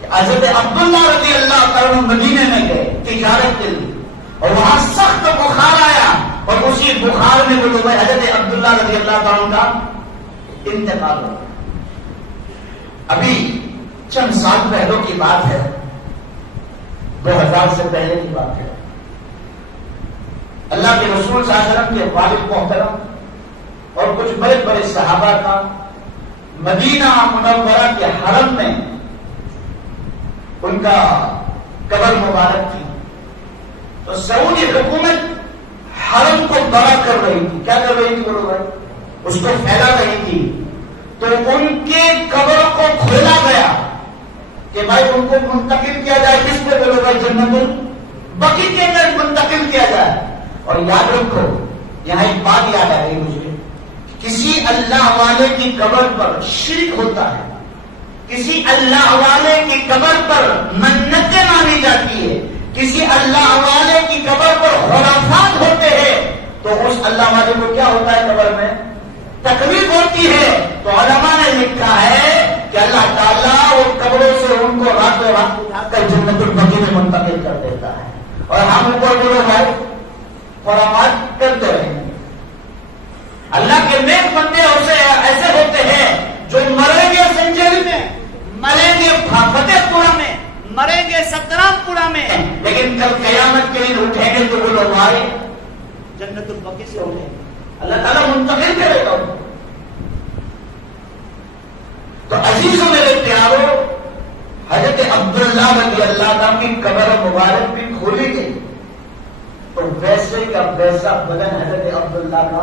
کہ حضرت عبداللہ رضی اللہ تعالیٰ مدینے میں گئے تجارت کے لیے، اور وہاں سخت بخار آیا، اور اسی بخار میں وہ لوگ حضرت عبداللہ رضی اللہ تعالیٰ کا انتقال ہو گیا۔ ابھی چند سال پہلوں کی بات ہے، 2000 سے پہلے کی بات ہے۔ اللہ کے رسول صلی اللہ علیہ وسلم کے والد محترم اور کچھ بڑے بڑے صحابہ کا مدینہ منورہ کے حرم میں ان کا قبر مبارک تھی، تو سعودی حکومت حرم کو بڑا کر رہی تھی۔ کیا کر رہی تھی بولو بھائی؟ اس کو پھیلا رہی تھی، تو ان کے قبر کو کھولا گیا کہ بھائی ان کو منتقل کیا جائے، کس پہ بولو بھائی؟ جنت البقیع کے اندر منتقل کیا جائے۔ اور یاد رکھو، یہاں ایک بات یاد آ گئی مجھے، کسی اللہ والے کی قبر پر شرک ہوتا ہے، کسی اللہ والے کی قبر پر منتیں مانی جاتی ہے، کسی اللہ والے کی قبر پر خرافات ہوتے ہیں، تو اس اللہ والے کو کیا ہوتا ہے؟ قبر میں تکلیف ہوتی ہے۔ تو علماء نے لکھا ہے کہ اللہ تعالیٰ وہ قبروں سے ان کو راتوں رات اٹھا کر جنت البقیع میں منتقل کر دیتا ہے، اور ہم اوپر بولو بھائی خرافات کرتے ہیں۔ اللہ کے نیک بندے ایسے ہوتے ہیں جو مریں گے سنجری میں، مریں گے فتح پورہ میں، مریں گے سترام پورہ میں، لیکن کل قیامت کے دن اٹھیں گے تو وہ لوگ آئے جنت البقیع سے اٹھیں گے، اللہ تعالیٰ منتقل کرے گا۔ تو عزیزوں میرے پیاروں، حضرت عبداللہ رضی اللہ عنہ کی قبر مبارک بھی کھولی گئی، تو ویسے کا ویسا بدن حضرت عبداللہ کا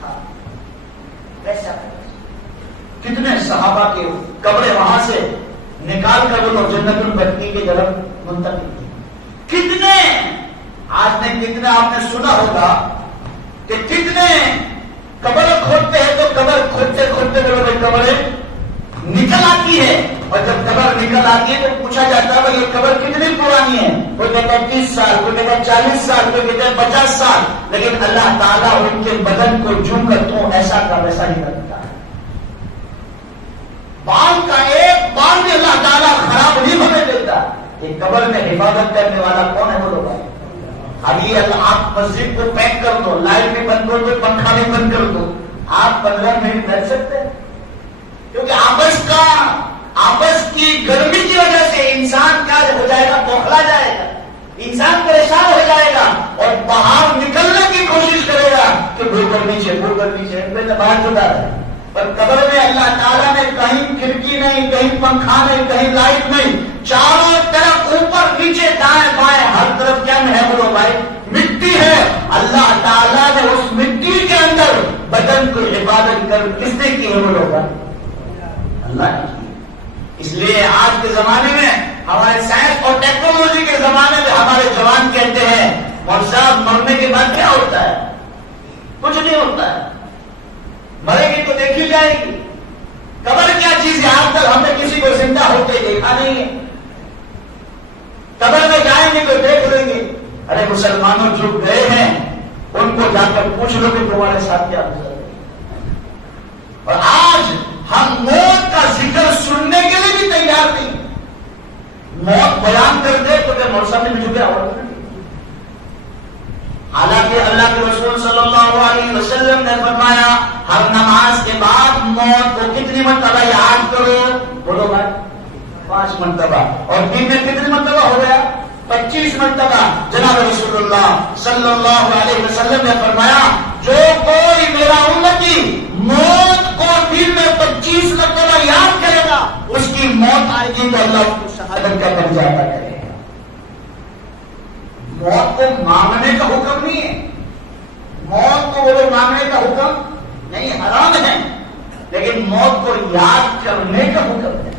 تھا، ویسا کتنے صحابہ کے قبریں وہاں سے نکال کر وہ جنت البقیع کی طرف منتقل کی۔ کتنے آپ نے سنا ہوگا کہ کتنے قبر کھودتے ہیں، تو قبر کھودتے کھودتے قبریں نکل آتی ہے، اور جب قبر نکل آتی ہے تو پوچھا جاتا ہے بھائی یہ قبر کتنی پرانی ہے؟ کوئی کہتا ہے 30 سال، کوئی کہتا ہے 40 سال، کوئی کہتا ہے 50 سال، لیکن اللہ تعالیٰ ان کے بدن کو جھوم کر تو ایسا کا ویسا ہی رکھتا ہے۔ بال کا ایک بال بھی اللہ تعالیٰ خراب نہیں ہونے دیتا۔ یہ قبر میں حفاظت کرنے والا کون ہے بولو بھائی؟ ابھی آپ مسجد کو پیک کر دو، لائٹ بھی بند کر دو، پنکھا بھی بند کر دو، آپ 15 منٹ بیٹھ سکتے ہیں؟ کیونکہ آپس کی گرمی کی وجہ سے انسان کیا ہو جائے گا؟ بوکھلا جائے گا، انسان پریشان ہو جائے گا، اور باہر نکلنے کی کوشش کرے گا کہ بھول کر نیچے باہر جدا ہے۔ پر قبر میں اللہ تعالیٰ نے کہیں کھڑکی نہیں، کہیں پنکھا نہیں، کہیں لائٹ نہیں، چاروں طرف اوپر نیچے دائیں بائیں ہر طرف کیا ہے بولو بھائی؟ مٹی ہے۔ اللہ تعالیٰ نے اس مٹی کے اندر بدن کو حفاظت کر کس نے کی ہے بولو بھائی؟ اللہ نے کی۔ اس لیے آج کے زمانے میں ہمارے سائنس اور ٹیکنالوجی کے زمانے میں ہمارے جوان کہتے ہیں مولوی صاحب مرنے کے بعد کیا ہوتا ہے؟ کچھ نہیں ہوتا ہے، مرے گی تو دیکھی جائے گی۔ قبر کیا چیز ہے؟ آج تک ہم نے کسی کو زندہ ہوتے دیکھا نہیں ہے۔ قبر میں جائیں گے تو دیکھ لیں گے۔ ارے مسلمانوں جو گئے ہیں ان کو جا کر پوچھ لو کہ تمہارے ساتھ کیا گزر گئی۔ اور آج ہم موت کا ذکر سننے کے لیے بھی تیار نہیں۔ موت بیان کر دے تو کہ موسم میں مجھے کیا ہوگا؟ حالانکہ اللہ کے رسول صلی اللہ علیہ وسلم نے فرمایا ہر نماز کے بعد موت کو کتنی مرتبہ یاد کرو؟ بولو بھائی 5 مرتبہ. اور دن میں کتنی مرتبہ ہو گیا؟ 25 مرتبہ. جناب رسول اللہ صلی اللہ علیہ وسلم نے فرمایا جو کوئی میرا امتی موت کو دن میں 25 مرتبہ یاد کرے گا اس کی موت آئے گی تو اللہ اس کو شہادت کا درجہ عطا کرے گا. موت کو مانگنے کا حکم نہیں ہے، موت کو وہ مانگنے کا حکم نہیں، حرام ہے، لیکن موت کو یاد کرنے کا حکم ہے.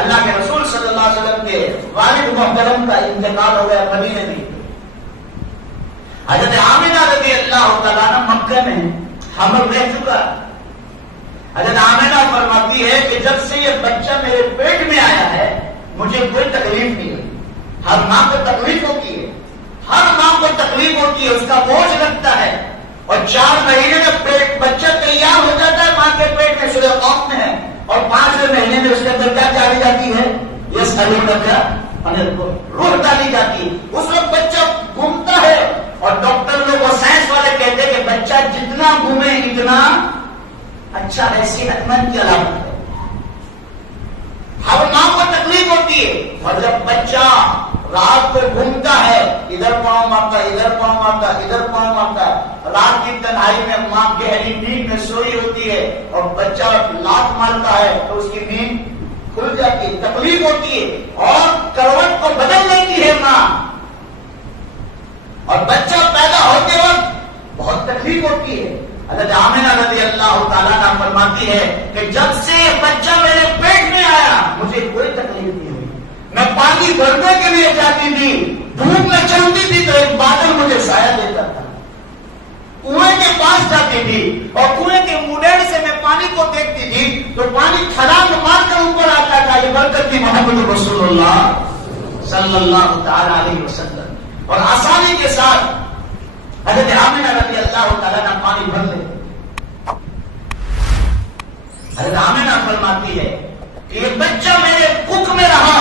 اللہ کے رسول صلی اللہ علیہ وسلم کے والد محترم کا انتقال ہو گیا مدینے میں. حضرت آمنہ رضی اللہ تعالیٰ عنہ مکہ میں حمل رہ چکا. حضرت آمنہ فرماتی ہے کہ جب سے یہ بچہ میرے پیٹ میں آیا ہے مجھے کوئی تکلیف نہیں ہوئی. ہر ماں کو تکلیف ہوتی ہے، ہر ماں کو تکلیف ہوتی ہے، اس کا بوجھ لگتا ہے. اور 4 مہینے میں پیٹ بچہ تیار ہو جاتا ہے ماں کے پیٹ میں، سورہ قاف میں ہے. اور 5ویں مہینے میں اس کے اندر کیا ڈالی جاتی ہے؟ روح ڈالی جاتی ہے. اس وقت بچہ گھومتا ہے اور ڈاکٹر لوگ اور سائنس والے کہتے ہیں کہ بچہ جتنا گھومے اتنا اچھا ہے، صحت مند کی علامت ہے. ہر ماں کو تکلیف ہوتی ہے. اور جب بچہ رات کو گھومتا ہے، ادھر پاؤں مارتا ہے، ادھر پاؤں مارتا ہے، ادھر پاؤں مارتا ہے، رات کی تنہائی میں ماں گہری نیند میں سوئی ہوتی ہے اور بچہ لات مارتا ہے تو اس کی نیند کھل جاتی ہے، تکلیف ہوتی ہے اور کروٹ کو بدل لیتی ہے ماں. اور بچہ پیدا ہوتے وقت بہت تکلیف ہوتی ہے. حضرت آمنہ رضی اللہ تعالیٰ عنہ فرماتی ہے کہ جب سے بچہ میرے پیٹ میں آیا مجھے کوئی تکلیف نہیں ہوئی. میں پانی بھرنے کے لیے جاتی تھی، دھوپ میں چلتی تھی تو ایک بادل مجھے سایہ دیتا تھا. کنویں کے پاس جاتی تھی اور کنویں کے منڈیڑ سے میں پانی کو دیکھتی تھی تو پانی چھلانگ مار کر اوپر آتا تھا. یہ برکت تھی محمد رسول اللہ صلی اللہ تعالی علیہ وسلم. اور آسانی کے ساتھ حضرت آمنہ رضی اللہ تعالیٰ عنہ پانی بھر لے. حضرت آمنہ فرماتی ہے کہ یہ بچہ میرے کک میں رہا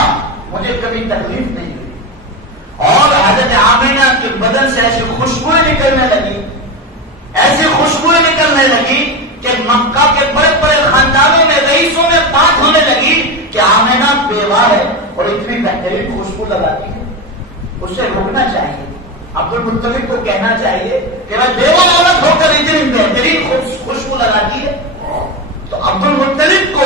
مجھے کبھی تکلیف نہیں ہوئی. اور حضرت آمنہ کے بدن سے ایسی خوشبوئیں نکلنے لگی، ایسی خوشبوئیں نکلنے لگی کہ مکہ کے بڑے بڑے خاندانوں میں رئیسوں میں بات ہونے لگی کہ آمنہ بیوہ ہے اور اتنی بہترین خوشبو لگاتی ہے، اسے روکنا چاہیے. عبد المطلب کو کہنا چاہیے کہ میں بیوہ عورت ہو کر اتنی بہترین خوشبو لگاتی ہے. تو عبد المطلب کو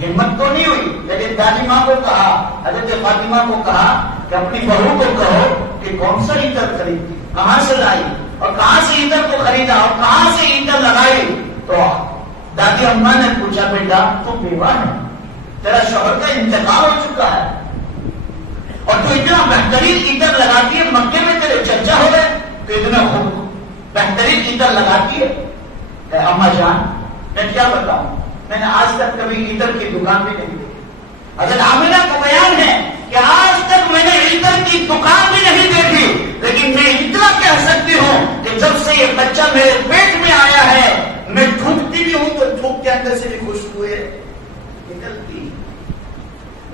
ہمت تو نہیں ہوئی، لیکن دادی ماں کو کہا، حضرت فاطمہ کو کہا کہ اپنی بہو کو کہو کہ کون سا عطر خریدتی، کہاں سے لائی اور کہاں سے عطر کو خریدا اور کہاں سے عطر لگائی. تو دادی اماں نے پوچھا بیٹا تو بیوہ ہے، تیرا شوہر کا انتقال ہو چکا ہے اور تو اتنا بہترین عطر لگاتی ہے، مکے میں تیرے چچا ہو گئے تو اتنا بہترین عطر لگاتی ہے. کہ اماں جان میں کیا بتاؤں، میں نے آج تک کبھی عطر کی دکان بھی نہیں دیکھی. حضرت آمنہ کا بیان ہے کہ آج تک میں نے عطر کی دکان بھی نہیں دیکھی، لیکن میں اتنا کہہ سکتی ہوں کہ جب سے یہ بچہ میرے پیٹ میں آیا ہے میں تھوکتی بھی ہوں تو تھوک کے اندر سے بھی خوشبوئیں نکلتی.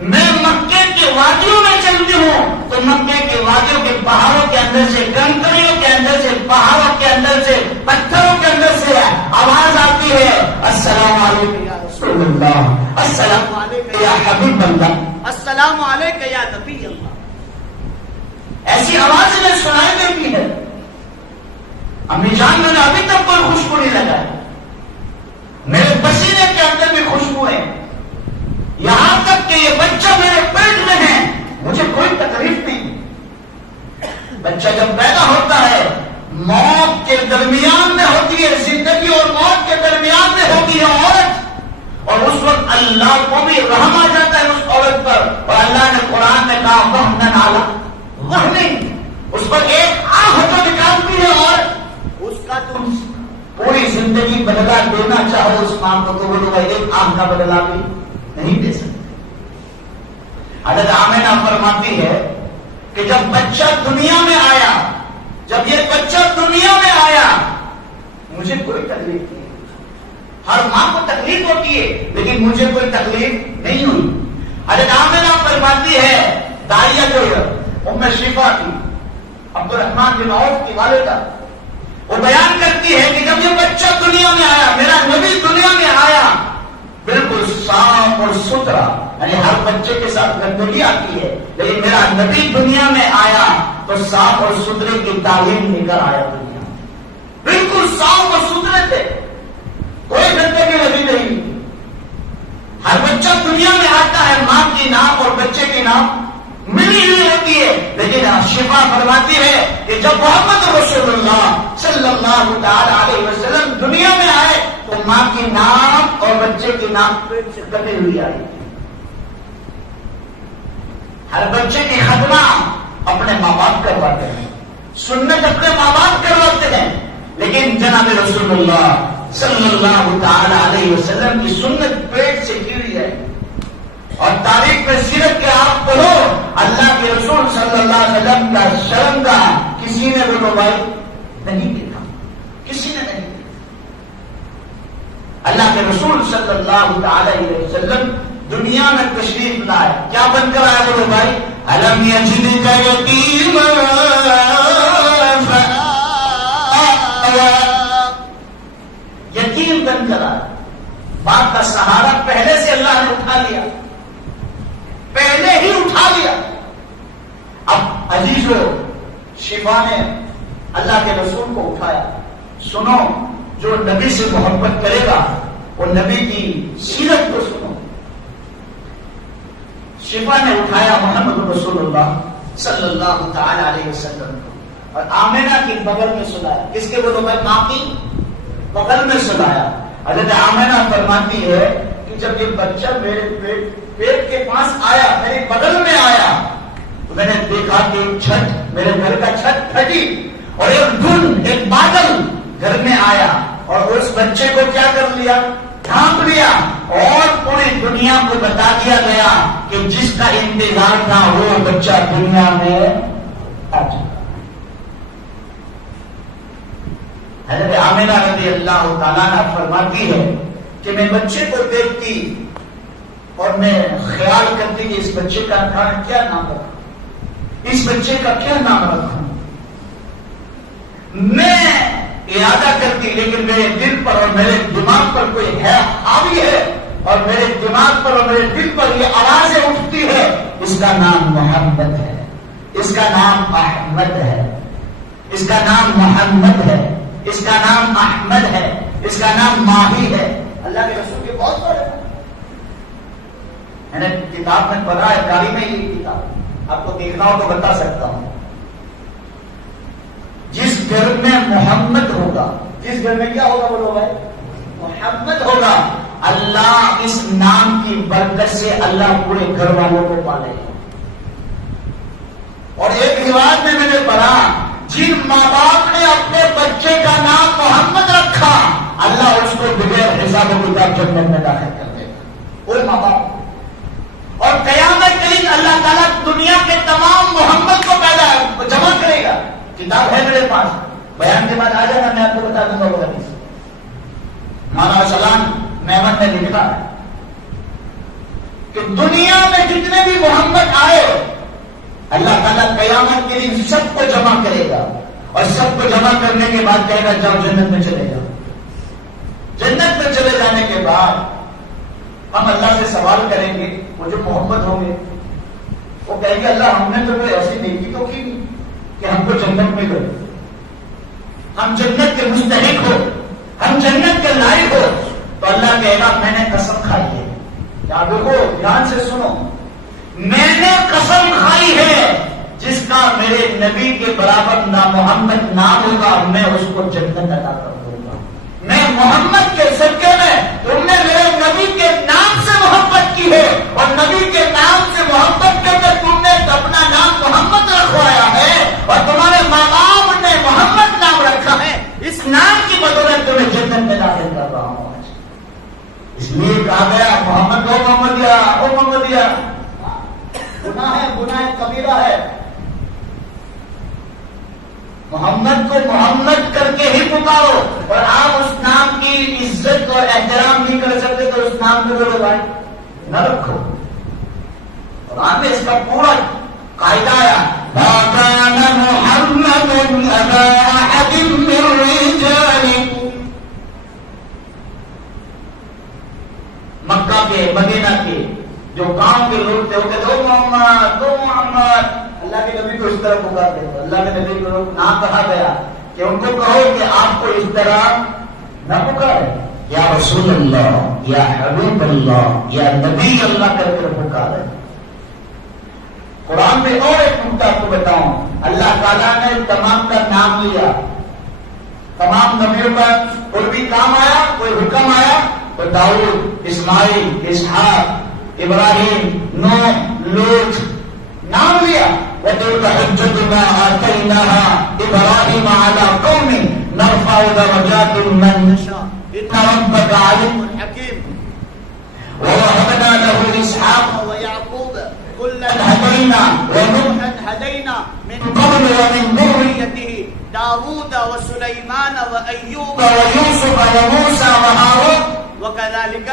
میں مکے کے وادیوں میں چلتی ہوں تو مکے کے وادیوں کے پہاڑوں کے اندر سے، کنکریوں کے اندر سے، پہاڑوں کے اندر سے، پتھروں کے اندر سے آواز آتی ہے السلام علیکم یا رسول اللہ، السلام علیکم یا حبیب اللہ، السلام علیکم یا نبی اللہ. ایسی آواز میں سنائی دیتی ہے. امی جان میں نے ابھی تک کوئی خوشبو نہیں لگائی، میرے پسینے کے اندر بھی خوشبو ہے. یہاں تک کہ یہ بچہ میرے پیٹ میں ہے مجھے کوئی تکلیف نہیں. بچہ جب پیدا ہوتا ہے موت کے درمیان میں ہوتی ہے، زندگی اور موت کے درمیان میں ہوتی ہے عورت، اور اس وقت اللہ کو بھی رحم آ جاتا ہے اس عورت پر. اور اللہ نے قرآن میں کہا وَحْنًا عَلَىٰ وَحْنٍ، اس پر ایک آہ تو نکالتی ہے اور اس کا تم پوری زندگی بدلا دینا چاہو اس ماں کو تو وہ ایک آہ کا بدلا بھی نہیں دے سکتے. حضرت آمنہ فرماتی ہے کہ جب بچہ دنیا میں آیا، جب یہ بچہ دنیا میں آیا مجھے کوئی تکلیف نہیں. ہر ماں کو تکلیف ہوتی ہے لیکن مجھے کوئی تکلیف نہیں ہوئی. حضرت آمنہ فرماتی ہے داعیہ جو ام شفا تھی، عبد الرحمن بن عوف کی والدہ، وہ بیان کرتی ہے کہ جب یہ بچہ دنیا میں آیا، میرا نبی دنیا میں آیا، بالکل صاف اور ستھرا، یعنی ہر بچے کے ساتھ گندگی آتی ہے، لیکن میرا نبی دنیا میں آیا تو صاف اور ستھرے کی تعلیم لے کر آیا دنیا میں، بالکل صاف اور ستھرے تھے، کوئی گندگی لگی نہیں۔ ہر بچہ دنیا میں آتا ہے، ماں کی ناک اور بچے کی ناک ملی ہوئی ہوتی ہے، لیکن شفا فرماتی ہے کہ جب محمد رسول اللہ صلی اللہ تعالی علیہ وسلم دنیا میں آئے تو ماں کی ناک اور بچے کی ناک پیٹ سے کٹی ہوئی آئی۔ ہر بچے کی ختمہ اپنے ماں باپ کرواتے ہیں، سنت اپنے ماں باپ کرواتے ہیں، لیکن جناب رسول اللہ صلی اللہ تعالی علیہ وسلم کی سنت پیٹ سے کی ہوئی ہے۔ اور تاریخ میں سیرت کے آپ پڑھو، اللہ کے رسول صلی اللہ علیہ وسلم کا شرم کا کسی نے وہ بھائی نہیں دیکھا، کسی نے نہیں دیکھا۔ اللہ کے رسول صلی اللہ تعالی علیہ وسلم دنیا میں تشریف لائے، کیا بن کر آئے وہ بھائی؟ الم یجدک یتیما یتیم بن کر آئے، باپ کا سہارا پہلے سے اللہ نے اٹھا لیا، پہلے ہی اٹھا لیا۔ اب عزیزو، شفا نے اللہ کے رسول کو اٹھایا۔ سنو، جو نبی سے محبت کرے گا وہ نبی کی سیرت کو سنو۔ شفا نے اٹھایا محمد رسول اللہ صلی اللہ تعالی علیہ وسلم کو اور آمینہ کی بغل میں سلایا۔ کس کے بولو بھائی؟ ماں کی بغل میں سلایا۔ حضرت آمینہ فرماتی ہے کہ جب یہ بچہ میرے پیٹ کے پاس آیا، میرے بغل میں آیا، تو میں نے دیکھا کہ ایک چھت، میرے گھر کا چھت پھٹی اور ایک دھند، ایک بادل گھر میں آیا اور اس بچے کو کیا کر لیا؟ ڈھانپ لیا، اور پوری دنیا کو بتا دیا گیا کہ جس کا انتظار تھا وہ بچہ دنیا میں آ چکا۔ حضرت آمینہ رضی اللہ تعالیٰ عنہ فرماتی ہے کہ میں بچے کو دیکھتی اور میں خیال کرتی کہ اس بچے کا کیا نام رکھوں، اس بچے کا کیا نام رکھوں۔ میں ارادہ کرتی، لیکن میرے دل پر اور میرے دماغ پر کوئی ہے حاوی ہے، اور میرے دماغ پر اور میرے دل پر یہ آوازیں اٹھتی ہے، اس کا نام محمد ہے، اس کا نام احمد ہے، اس کا نام محمد ہے، اس کا نام احمد ہے، اس کا نام ماہی ہے۔ اللہ کے رسول کے بہت بڑے، میں نے کتاب میں پڑھا ہے، کاری میں یہ کتاب آپ کو دیکھنا ہو تو بتا سکتا ہوں۔ جس گھر میں محمد ہوگا، جس گھر میں کیا ہوگا بولو بھائی؟ محمد ہوگا، اللہ اس نام کی برکت سے اللہ پورے گھر والوں کو پالے گا۔ اور ایک روایت میں نے پڑھا، جن ماں باپ نے اپنے بچے کا نام محمد رکھا، اللہ اس کو بغیر حساب و کتاب جنت میں داخل کر دے گا، کوئی ماں باپ۔ اور قیامت کے دن اللہ تعالیٰ دنیا کے تمام محمد کو پیدا جمع کرے گا۔ کتاب ہے میرے پاس، بیان کے بعد آ جانا، میں آپ کو بتا دوں گا وہ حدیث۔ مولانا سلام محمد نے لکھا ہے کہ دنیا میں جتنے بھی محمد آئے، اللہ تعالیٰ قیامت کے دن سب کو جمع کرے گا، اور سب کو جمع کرنے کے بعد کہے گا جاؤ جنت میں چلے جاؤ۔ جنت میں چلے جانے کے بعد ہم اللہ سے سوال کریں گے، وہ جو محمد ہوں گے وہ کہیں گے اللہ ہم نے تو کوئی ایسی نیکی تو کی نہیں کہ ہم کو جنت میں گئے، ہم جنت کے مستحق ہو، ہم جنت کے لائق ہو۔ تو اللہ کہے گا میں نے قسم کھائی ہے، کیا دیکھو دھیان سے سنو، میں نے قسم کھائی ہے جس کا میرے نبی کے برابر نہ محمد نام ہوگا، میں اس کو جنت عطا کر دوں گا۔ میں محمد کے صدقے میں، تم نے میرے نبی کے نام سے محبت کی ہے، اور نبی کے نام سے محبت کر کے تم نے اپنا نام محمد رکھوایا ہے، اور تمہارے ماں باپ نے محمد نام رکھا ہے، اس نام کی بدولت تمہیں جنت میں داخل کر رہا ہوں۔ اس لیے کہا گیا محمد او محمدیہ، او محمدیہ، گناہ ہے، گناہ کبیرہ ہے۔ محمد کو محمد کر کے ہی پکارو، اور آپ اس نام کی عزت اور احترام نہیں کر سکتے تو اس نام کو بولو بھائی نہ رکھو۔ قرآن میں اس کا پورا قاعدہ آیا، أبا أحد من رجالكم. مکہ کے مدینہ کے جو گاؤں کے لوگ تھے وہ کہتے دو محمد. اللہ کے نبی کو اس طرح پکارتے تھے. اللہ کے نبی کو نہ کہا گیا کہ ان کو کہو کہ آپ کو اس طرح نہ پکارے. یا رسول اللہ، یا حبیب اللہ، یا نبی اللہ کر کے پکارے. قرآن میں اور ایک نقطہ آپ کو بتاؤں. اللہ تعالیٰ نے تمام کا نام لیا. تمام نبیوں کا کوئی بھی کام آیا، کوئی حکم آیا تو داؤد، اسماعیل، اسحاق، ابراہیم، نوح، لوط نام لیا. وَتِلْكَ حُجَّتُنَا آتَيْنَاهَا إِبْرَاهِيمَ عَلَىٰ قَوْمِهِ نَرْفَعُ دَرَجَاتٍ مَّن نَّشَاءُ إِنَّ رَبَّكَ عَلِيمٌ حَكِيمٌ. وَوَهَبْنَا لَهُ إِسْحَاقَ وَيَعْقُوبَ كُلًّا هَدَيْنَا وَنُوحًا هَدَيْنَا مِن قَبْلُ وَمِن ذُرِّيَّتِهِ داود وسليمان وأيوب ويوسف وموسى وهارون وكذلك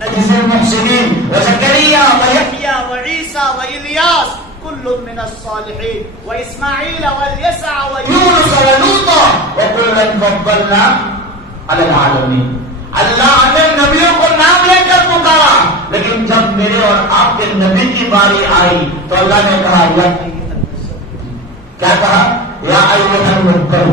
نجزي المحسنين وزكريا ويحيى وعيسى وإلياس كل من الصالحين وإسماعيل واليسع ويونس ولوطا وكلا فضلنا على العالمين. اللہ نے نبیوں کو نام لے کر پکارا، لیکن جب میرے اور آپ کے نبی کی باری آئی تو اللہ نے کہا کیا کہا؟ یا ایھا المدثر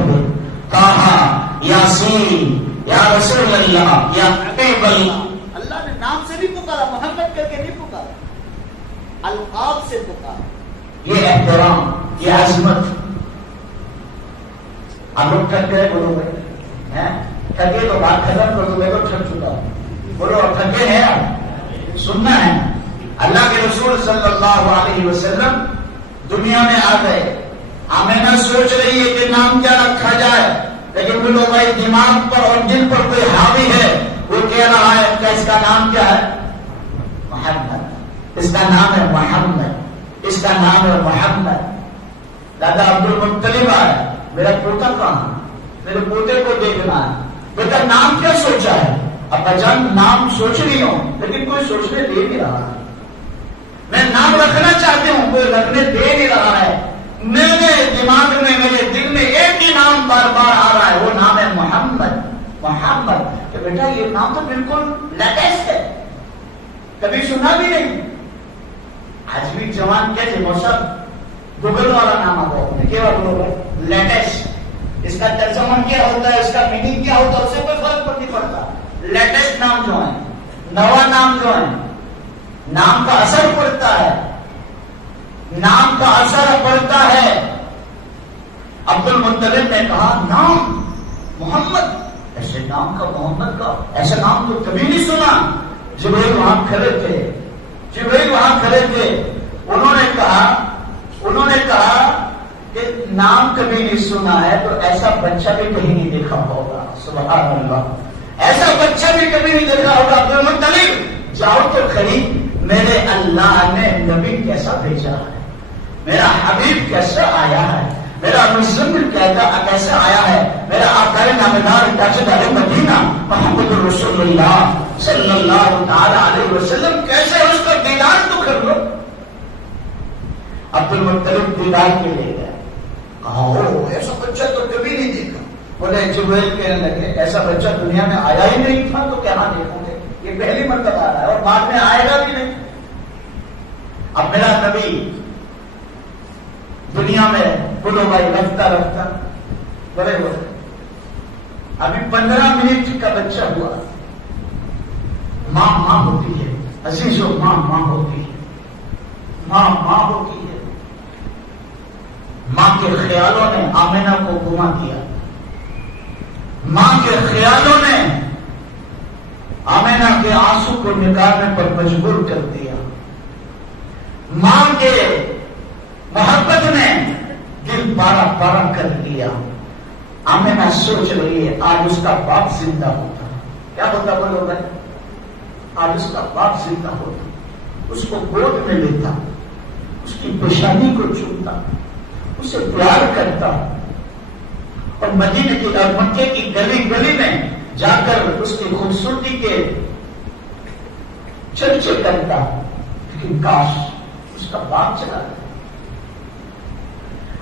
طٰہٰ یاسین یا رسول اللہ یا حبیب اللہ. اللہ نے نام سے نہیں پکارا، محمد کر کے نہیں پکارا، القاب سے پکارا. یہ احترام، یہ عظمت. آپ لوگ تھک گئے بولو بھائی، تھکے تو بات ختم کر دو. میں تو تھک چکا ہوں. بولو تھکے ہیں آپ؟ سننا ہے. اللہ کے رسول صلی اللہ علیہ وسلم دنیا میں آ گئے. آمینہ سوچ رہی ہے کہ نام کیا رکھا جائے، لیکن بولو بھائی دماغ پر اور دل پر کوئی حاوی ہے، وہ کہہ رہا ہے کہ اس کا نام کیا ہے؟ محمد. اس کا نام ہے محمد، اس کا نام ہے محمد. دادا عبد المطلب آئے، میرا پوتا کہاں؟ میرے پوتے کو دیکھنا ہے. بیٹا نام کیا سوچا ہے؟ ابا جان نام سوچ رہی ہوں لیکن کوئی سوچنے دے نہیں رہا ہے. میں نام رکھنا چاہتی ہوں، کوئی رکھنے دے نہیں رہا ہے. میرے دماغ میں، میرے دل میں ایک ہی نام بار بار آ رہا ہے، وہ نام ہے محمد. محمد. کہ بیٹا یہ نام تو بالکل لیٹسٹ ہے، کبھی سنا بھی نہیں. آج بھی جوان کہتے موسم گوگل والا نام آتا ہے، کیا بولو لیٹسٹ. اس کا ترجمہ کیا ہوتا ہے، اس کا میننگ کیا ہوتا ہے، اس سے کوئی فرق نہیں پڑتا. لیٹسٹ نام جو ہے، نوا نام جو ہے، نام کا اثر پڑتا ہے، نام کا اثر پڑتا ہے. عبد المطلب نے کہا نام محمد، ایسے نام کا محمد کا ایسا نام تو کبھی نہیں سنا. جبریل وہاں کھڑے تھے، جبریل وہاں کھڑے تھے. انہوں نے کہا کہ نام کبھی نہیں سنا ہے تو ایسا بچہ بھی کہیں نہیں دیکھا ہوگا. سبحان اللہ، ایسا بچہ بھی کبھی نہیں دیکھا ہوگا. عبد المطلب جاؤ تو خرید، میرے اللہ نے نبی کیسا بھیجا ہے، میرا حبیب کیسا آیا ہے، میرا مزمل کیسا آیا ہے، میرا آقا نامدار تاجدار مدینہ محمد رسول اللہ صلی اللہ تعالی علیہ وسلم کیسے اس کا دیدار تو کر لو. عبد المطلب دیدار کے لے گئے. ایسا بچہ تو کبھی نہیں دیکھا. بولے جبریل کہنے لگے ایسا بچہ دنیا میں آیا ہی نہیں تھا تو کہاں دیکھو گے، یہ پہلی مرتبہ آ رہا ہے اور بعد میں آئے گا بھی نہیں. اب میرا نبی دنیا میں بولو بھائی رفتہ رفتہ بڑے ہوئے. ابھی 15 منٹ کا بچہ ہوا. ماں ہوتی ہے عزیزو، ماں ہوتی ہے، ماں ہوتی ہے. ماں کے خیالوں نے آمینہ کو گما دیا. ماں کے خیالوں نے آمینہ کے آنسو کو نکالنے پر مجبور کر دیا. ماں کے محبت نے دل پارا کر دیا. آمینہ سوچ رہی ہے آج اس کا باپ زندہ ہوتا. کیا ہوتا بولو بھائی؟ آج اس کا باپ زندہ ہوتا، اس کو گود میں لیتا، اس کی پیشانی کو چومتا، اسے پیار کرتا اور مدینے کی اور مکے کی گلی گلی میں جا کر اس کی خوبصورتی کے چرچے کرتا. لیکن کاش اس کا باپ چلا گیا.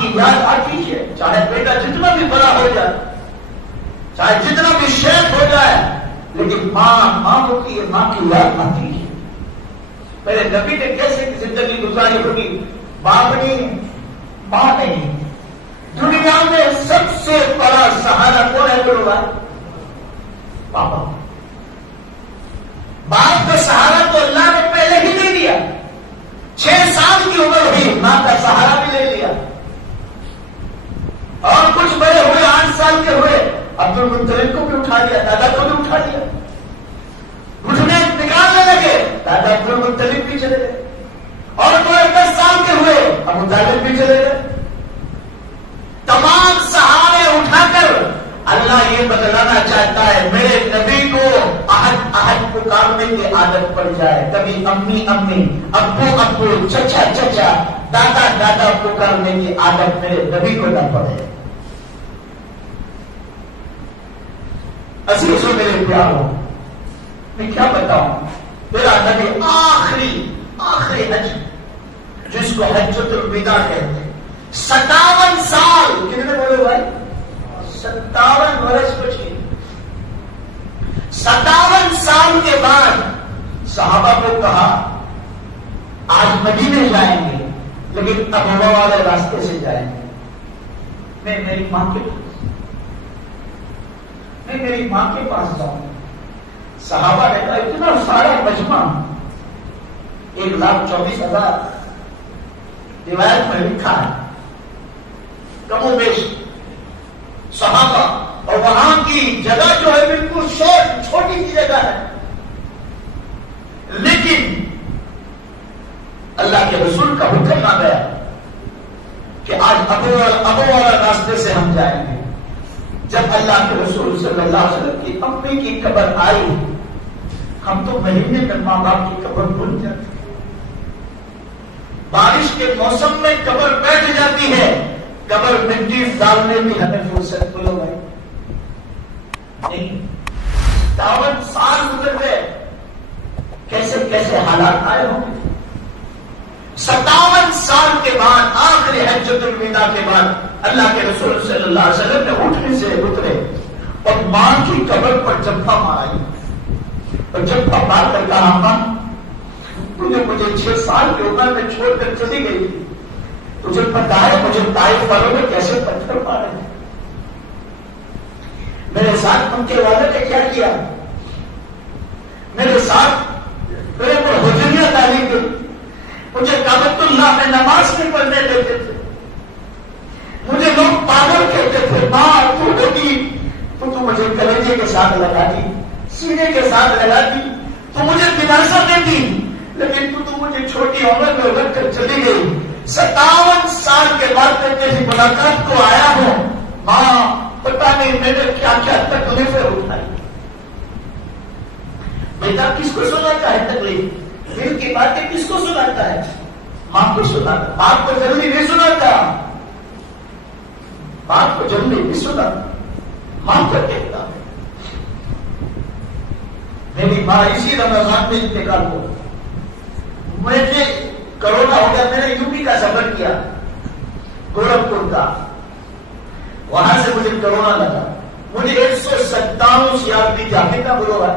کی یاد آتی ہے، چاہے بیٹا جتنا بھی بڑا ہو جائے، چاہے جتنا بھی شیخ ہو جائے، لیکن ماں ہوتی ہے، ماں کی یاد آتی ہے۔ میرے نبی نے کیسے زندگی گزاری ہوگی؟ باپ نہیں، ماں نہیں۔ دنیا میں سب سے بڑا سہارا کون ہے بولو بھائی؟ پاپا۔ باپ کا سہارا تو اللہ نے پہلے ہی دے دیا، 6 سال کی عمر ہوئی ماں کا سہارا بھی لے لیا، اور کچھ بڑے ہوئے 8 سال کے ہوئے عبد المطلب کو بھی اٹھا لیا، دادا کو بھی اٹھا لیا، گھٹنے نکالنے لگے، دادا عبد المطلب بھی چلے گئے، اور کوئی 10 سال کے ہوئے ابو طالب بھی چلے گئے۔ تمام سہارے اٹھا کر اللہ یہ بدلانا چاہتا ہے میرے نبی کو احد پکارنے کی عادت پڑ جائے، کبھی امی امی، ابو ابو، چچا چچا، دادا دادا پکارنے کی عادت میرے نبی کو نہ پڑے۔ عزیزوں میرے پیاروں، میں کیا بتاؤں، میرا نبی آخری حج جس کو حجۃ الوداع کہتے ہیں، 57 سال، کتنے بولے بھائی؟ 57 برس بچے، 57 سال کے بعد صحابہ کو کہا آج مدینے جائیں گے لیکن ابوا والے راستے سے جائیں گے۔ میں میری ماں کے پاس جاؤں۔ صحابہ نے کہا اتنا سارا مجمع، 1,24,000 روایت میں لکھا ہے، کم و بیش صحابہ، اور وہاں کی جگہ جو ہے بالکل چھوٹی سی جگہ ہے، لیکن اللہ کے رسول کا حکم آ گیا کہ آج ابو والا راستے سے ہم جائیں گے۔ جب اللہ کے رسول صلی اللہ علیہ وسلم کی امی کی قبر آئی، ہم تو مہینے میں ماں باپ کی قبر بھول جاتے، بارش کے موسم میں قبر بیٹھ جاتی ہے، قبر مٹی ڈالنے میں ہمیں فرصت بولو بھائی نہیں۔ 52 سال گزر گئے، کیسے کیسے حالات آئے ہوں گے۔ 57 سال کے بعد آخری حجۃ الوداع کے بعد اللہ کے رسول صلی اللہ علیہ وسلم نے اٹھنے سے اترے اور ماں کی قبر پر جبھا ماری، اور جبھا مار کر کہا ماں مجھے 6 سال کی عمر میں چھوڑ کر چلی گئی تھی، تجھے پتا ہے مجھے طائف والوں نے کیسے پتھر مارے، میرے ساتھ ان کے والے نے کیا کیا، میرے ساتھ میرے پر حجریہ ڈالی گئی، مجھے کعبۃ اللہ میں نماز نہیں پڑھنے دیتے تھے، مجھے لوگ پاگل کہتے تھے، ماں تو مجھے کلیجے کے ساتھ لگا دی، سینے کے ساتھ لگا دی، تو مجھے دلاسا دیتی، لیکن تو مجھے چھوٹی عمر میں رکھ کر چلی گئی۔ 57 سال کے بعد میں تیری ملاقات کو آیا ہوں، ماں پتا نہیں میں نے کیا کیا تکلیفیں اٹھائی۔ بیٹا کس کو سناتا ہے تکلیف؟ دل کی باتیں کس کو سناتا ہے؟ ماں کو سناتا، باپ کو جلدی نہیں سناتا، باپ کو جلدی نہیں سناتا، ماں کو کہتا ہے۔ میری ماں اسی رمضان میں انتقال ہو، مجھے کرونا ہو گیا، میں نے یوپی کا سفر کیا، گورکھپور کا، وہاں سے مجھے کرونا لگا، مجھے 157 CRP جانے کا بولو ہے،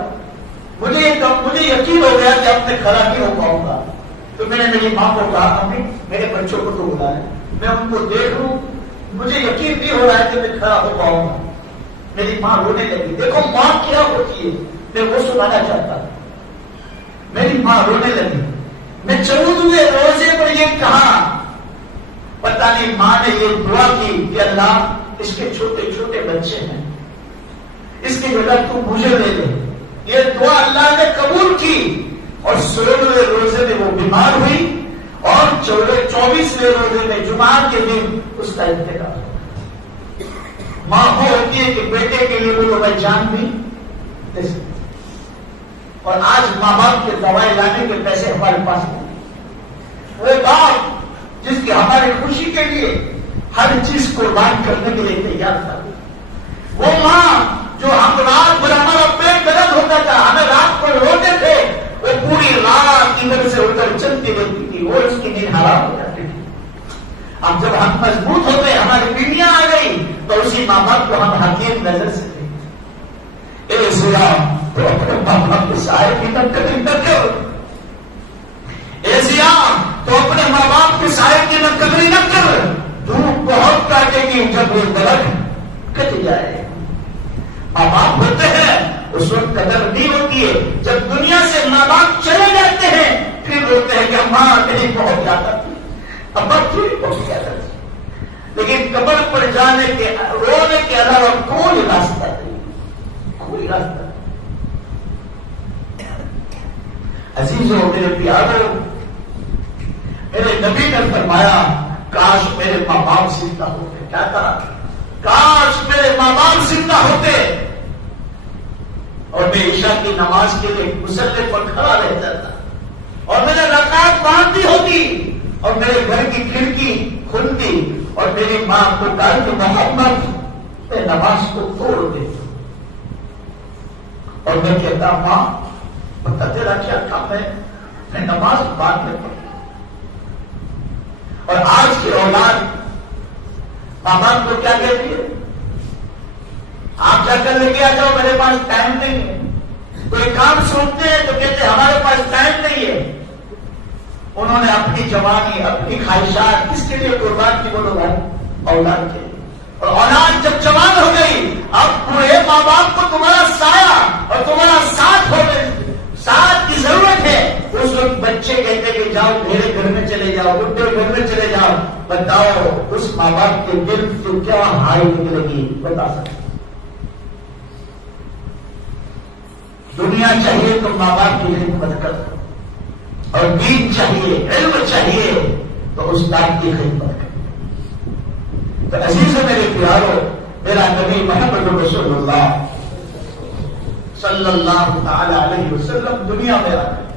مجھے یقین ہو گیا کہ اب میں کھڑا نہیں ہو پاؤں گا، تو میں نے میری ماں کو کہا امی میرے بچوں کو تو بلایا، میں ان کو دیکھ لوں، مجھے یقین نہیں ہو رہا ہے کہ میں کھڑا ہو پاؤں گا۔ میری ماں رونے لگی، دیکھو ماں کیا ہوتی ہے، میں وہ سنانا چاہتا ہوں۔ میری ماں رونے لگی، میں 14ویں روزے پر یہ کہا، پتہ نہیں ماں نے یہ دعا کی کہ اللہ اس کے چھوٹے چھوٹے بچے ہیں، اس کی جگہ تو مجھے دے دے۔ یہ دعا اللہ نے قبول کی، اور 16ویں روزے میں وہ بیمار ہوئی، اور 24ویں روزے میں جمعہ کے دن اس کا انتقال ہوا۔ ماں وہ ہوتی ہے کہ بیٹے کے لیے وہ لوگ جان بھی دے سکتے، اور آج ماں باپ کے دوائی لانے کے پیسے ہمارے پاس نہیں، وہ باپ جس کی ہماری خوشی کے لیے ہر چیز قربان کرنے کے لیے تیار تھا، وہ ماں جو ہم رات بھر ہمارا پیٹ درد ہوتا تھا، ہمیں رات کو روتے تھے، وہ پوری رات ادھر سے ادھر چلتی رہتی تھی، وہ اس کی نیند حرام ہو جاتی تھی۔ اب جب ہم مضبوط ہو گئے, ہماری بیویاں آ گئی, تو اسی ماں باپ کو ہم حقیر نظر سے دیکھیں. اے سیا تو اپنے ماں باپ کے سائے کی نقدری نہ کر. اے سیا تو اپنے ماں باپ کے سائے کی نقدری نہ کر. دھوپ بہت کاٹے گی جب وہ درخت کٹ جائے. ماں باپ ہوتے ہیں اس وقت قدر نہیں ہوتی ہے. جب دنیا سے ماں باپ چلے جاتے ہیں پھر ہوتے ہیں کہ ماں کہیں بہت زیادہ تھی, ابا تھوڑی بہت زیادہ تھی. لیکن قبر پر جانے کے رونے کے علاوہ کوئی راستہ نہیں, کوئی راستہ. عزیزوں میرے پیاروں, میرے نبی نے فرمایا کاش میرے ماں باپ زندہ ہوتے. کیا کہا؟ کاش میرے ماں باپ زندہ ہوتے اور میں عشاء کی نماز کے لیے مصلی پر کھڑا رہ جاتا اور میں نے رکعت باندھی ہوتی اور میرے گھر کی کھڑکی کھلتی اور میری ماں کو کہا کہ محمد میں نماز کو توڑ دیتا اور میں کہتا ماں پتہ تیرا کیا کام ہے, میں نماز بعد میں پڑھتا. اور آج کی اولاد ماں باپ کو کیا کہتی ہے؟ آپ جا کر لے کے آ جاؤ, میرے پاس ٹائم نہیں ہے. کوئی کام سوچتے ہیں تو کہتے ہیں ہمارے پاس ٹائم نہیں ہے. انہوں نے اپنی جوانی اپنی خواہشات کس کے لیے قربان کی؟ بولو بھائی, اولاد کے لیے. اور اولاد جب جوان ہو گئی اب بوڑھے ماں باپ کو تمہارا سایہ اور تمہارا ساتھ کی ضرورت ہے. اس وقت بچے کہتے کہ جاؤ میرے گھر میں چلے جاؤ, بڈھے گھر میں چلے جاؤ. بتاؤ اس ماں باپ کے دل سے کیا ہائی نکلے گی؟ بتا سکتے. دنیا چاہیے تو ماں باپ کی خدمت کر, اور دین چاہیے, علم چاہیے تو استاد کی خدمت کر. تو عزیزوں میرے پیاروں, میرا نبی محمد رسول اللہ صلی اللہ تعالی علیہ وسلم دنیا میں آ گئے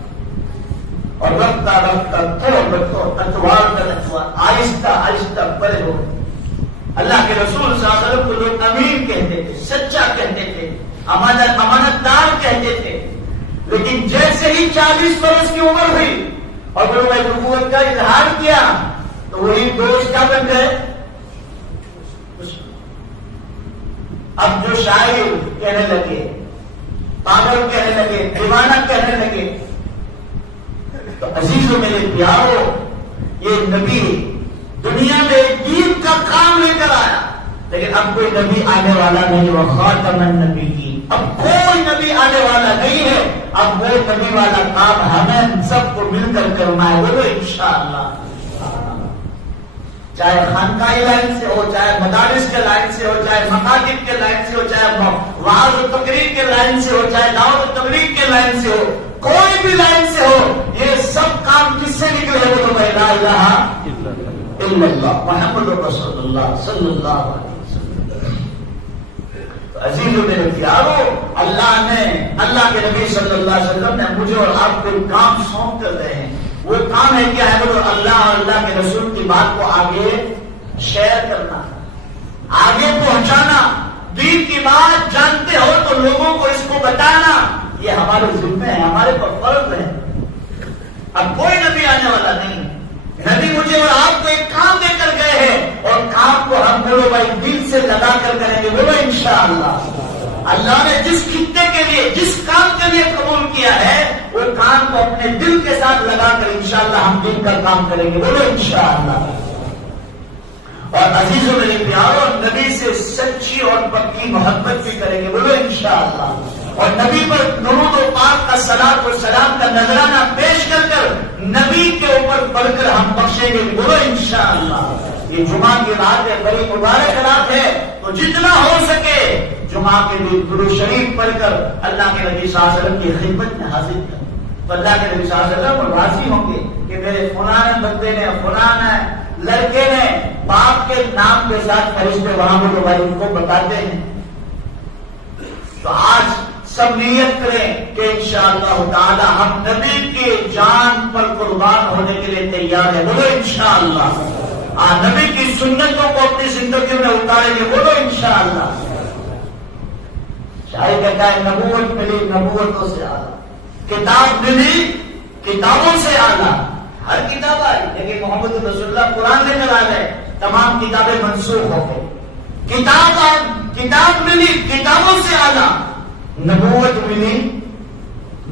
اور رفتہ رفتہ آہستہ آہستہ بڑے ہو. اللہ کے رسول صلی اللہ علیہ وسلم کو لوگ امین کہتے تھے, سچا کہتے تھے, امانت دار کہتے تھے. لیکن جیسے ہی 40 برس کی عمر ہوئی اور بلوغ نبوت کا اظہار کیا تو وہی دوست کیا بن گئے؟ اب جو شاعر کہنے لگے, پاگل کہنے لگے, دیوانہ کہنے لگے. تو عزیزوں میرے پیاروں, یہ نبی دنیا میں دین کا کام لے کر آیا, لیکن اب کوئی نبی آنے والا نہیں. وہ خاتم النبی کی, اب کوئی نبی آنے والا نہیں ہے. اب وہ نبی والا کام ہمیں سب کو مل کر کرنا ہے. بولو انشاءاللہ. چاہے خانقاہی لائن سے ہو, چاہے مدارس کے لائن سے ہو, چاہے مکاتب کے لائن سے ہو, چاہے وعظ و تقریر کے لائن سے ہو, چاہے دعوت و تبلیغ کے لائن سے ہو, کوئی بھی لائن سے ہو, یہ سب کام کس سے نکلے؟ بولو لا الہ الا اللہ محمد رسول اللہ صلی اللہ علیہ وسلم. عزیزوں میرے پیاروں, اللہ کے نبی صلی اللہ علیہ وسلم نے مجھے اور آپ کو کام سونپ کر رہے ہیں. وہ کام ہے کیا ہے؟ بولو اللہ اور اللہ کے رسول کی بات کو آگے شیئر کرنا, آگے پہنچانا. دین کی بات جانتے ہو تو لوگوں کو اس کو بتانا, یہ ہمارے ذمہ ہے, ہمارے پر فرض ہے. اب کوئی نبی آنے والا نہیں. نبی مجھے اور آپ کو ایک کام دے کر گئے ہیں اور کام کو ہم بولو بھائی دل سے لگا کر کریں گے. بولو انشاءاللہ. اللہ نے جس خطے کے لیے, جس کام کے لیے قبول کیا ہے, وہ کام کو اپنے دل کے ساتھ لگا کر انشاءاللہ ہم دین کا کام کریں گے. بولو انشاءاللہ. اور عزیزوں میرے پیاروں, نبی سے سچی اور پکی محبت بھی کریں گے. بولو انشاءاللہ. اور نبی پر درود و پاک کا صلاۃ و سلام کا نذرانہ پیش کر کر نبی کے اوپر پڑھ کر ہم بخشیں گے. بولو انشاءاللہ. یہ جمعہ کی رات ہے, بڑی مبارک رات ہے, تو جتنا ہو سکے جمعہ کے دن درود شریف پڑھ کر اللہ کے نبی صلی اللہ علیہ وسلم کی خدمت میں حاضر کر. تو اللہ کے نبی صلی اللہ علیہ وسلم راضی ہوں گے کہ میرے فلاں بندے نے, فلاں لڑکے نے باپ کے نام کے ساتھ فرشتے وہاں بولو بھائی ان کو بتاتے ہیں. تو آج سب نیت کریں کہ انشاءاللہ تعالی ہم نبی کی جان پر قربان ہونے کے لیے تیار ہیں. بولو انشاءاللہ. نبی کی سنتوں کو اپنی زندگی میں اتاریں گے. بولو انشاءاللہ. شاعر کہتا ہے نبوت ملی نبوتوں سے اعلیٰ, کتاب ملی کتابوں سے اعلیٰ, ہر کتاب آئی، لیکن محمد رسول اللہ قرآن لے کر آ گئے، تمام کتابیں منسوخ ہو گئی۔ کتاب ملی کتابوں سے اعلیٰ، نبوت ملی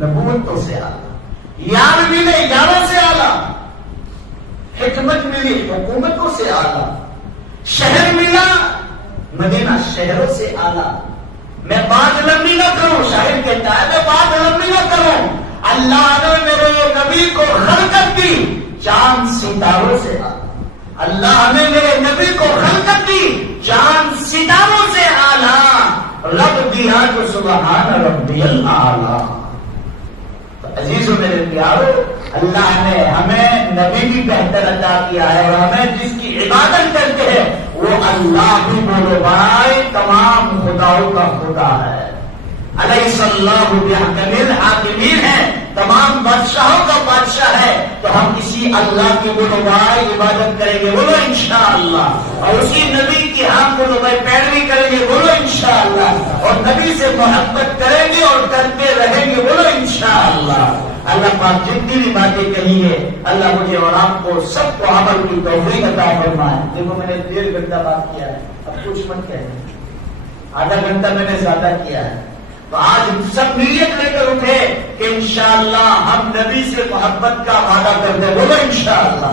نبوتوں سے اعلیٰ، یار ملے یاروں سے اعلیٰ، حکمت ملی حکومتوں سے اعلیٰ، شہر ملا مدینہ شہروں سے اعلیٰ۔ میں بات لمبی نہ کروں، شاعر کہتا ہے میں بات لمبی نہ کروں، اللہ نے میرے نبی کو خلقت دی چاند ستاروں سے اعلیٰ، اللہ نے میرے نبی کو خلقت دی چاند ستاروں سے اعلیٰ، رب دیا تو سبحان ربی الاعلیٰ۔ عزیزو میرے پیارو، اللہ نے ہمیں نبی بھی بہتر عطا کیا ہے، اور ہمیں جس کی عبادت کرتے ہیں وہ اللہ بھی بولو بھائی تمام خداؤں کا خدا ہے، علیہ اللہ بحکم الحاکمین ہے، تمام بادشاہوں کا بادشاہ ہے، تو ہم اسی اللہ کی بولو بھائی عبادت کریں گے، بولو انشاءاللہ، اور اسی نبی کی ہم بولو بھائی پیروی کریں گے، بولو انشاءاللہ، اور نبی سے محبت کریں گے اور کرتے رہیں گے، بولو انشاءاللہ۔ اللہ پاک جتنی بھی باتیں کہی ہے اللہ مجھے اور آپ کو سب کو عمل کی توفیق عطا فرمائے۔ دیکھو میں نے 1.5 گھنٹہ بات کیا ہے، اب کچھ مت کہنا، آدھا گھنٹہ میں نے زیادہ کیا ہے، تو آج سب نیت لے کر اٹھے کہ انشاءاللہ ہم نبی سے محبت کا وعدہ کرتے ہیں، بولو انشاءاللہ۔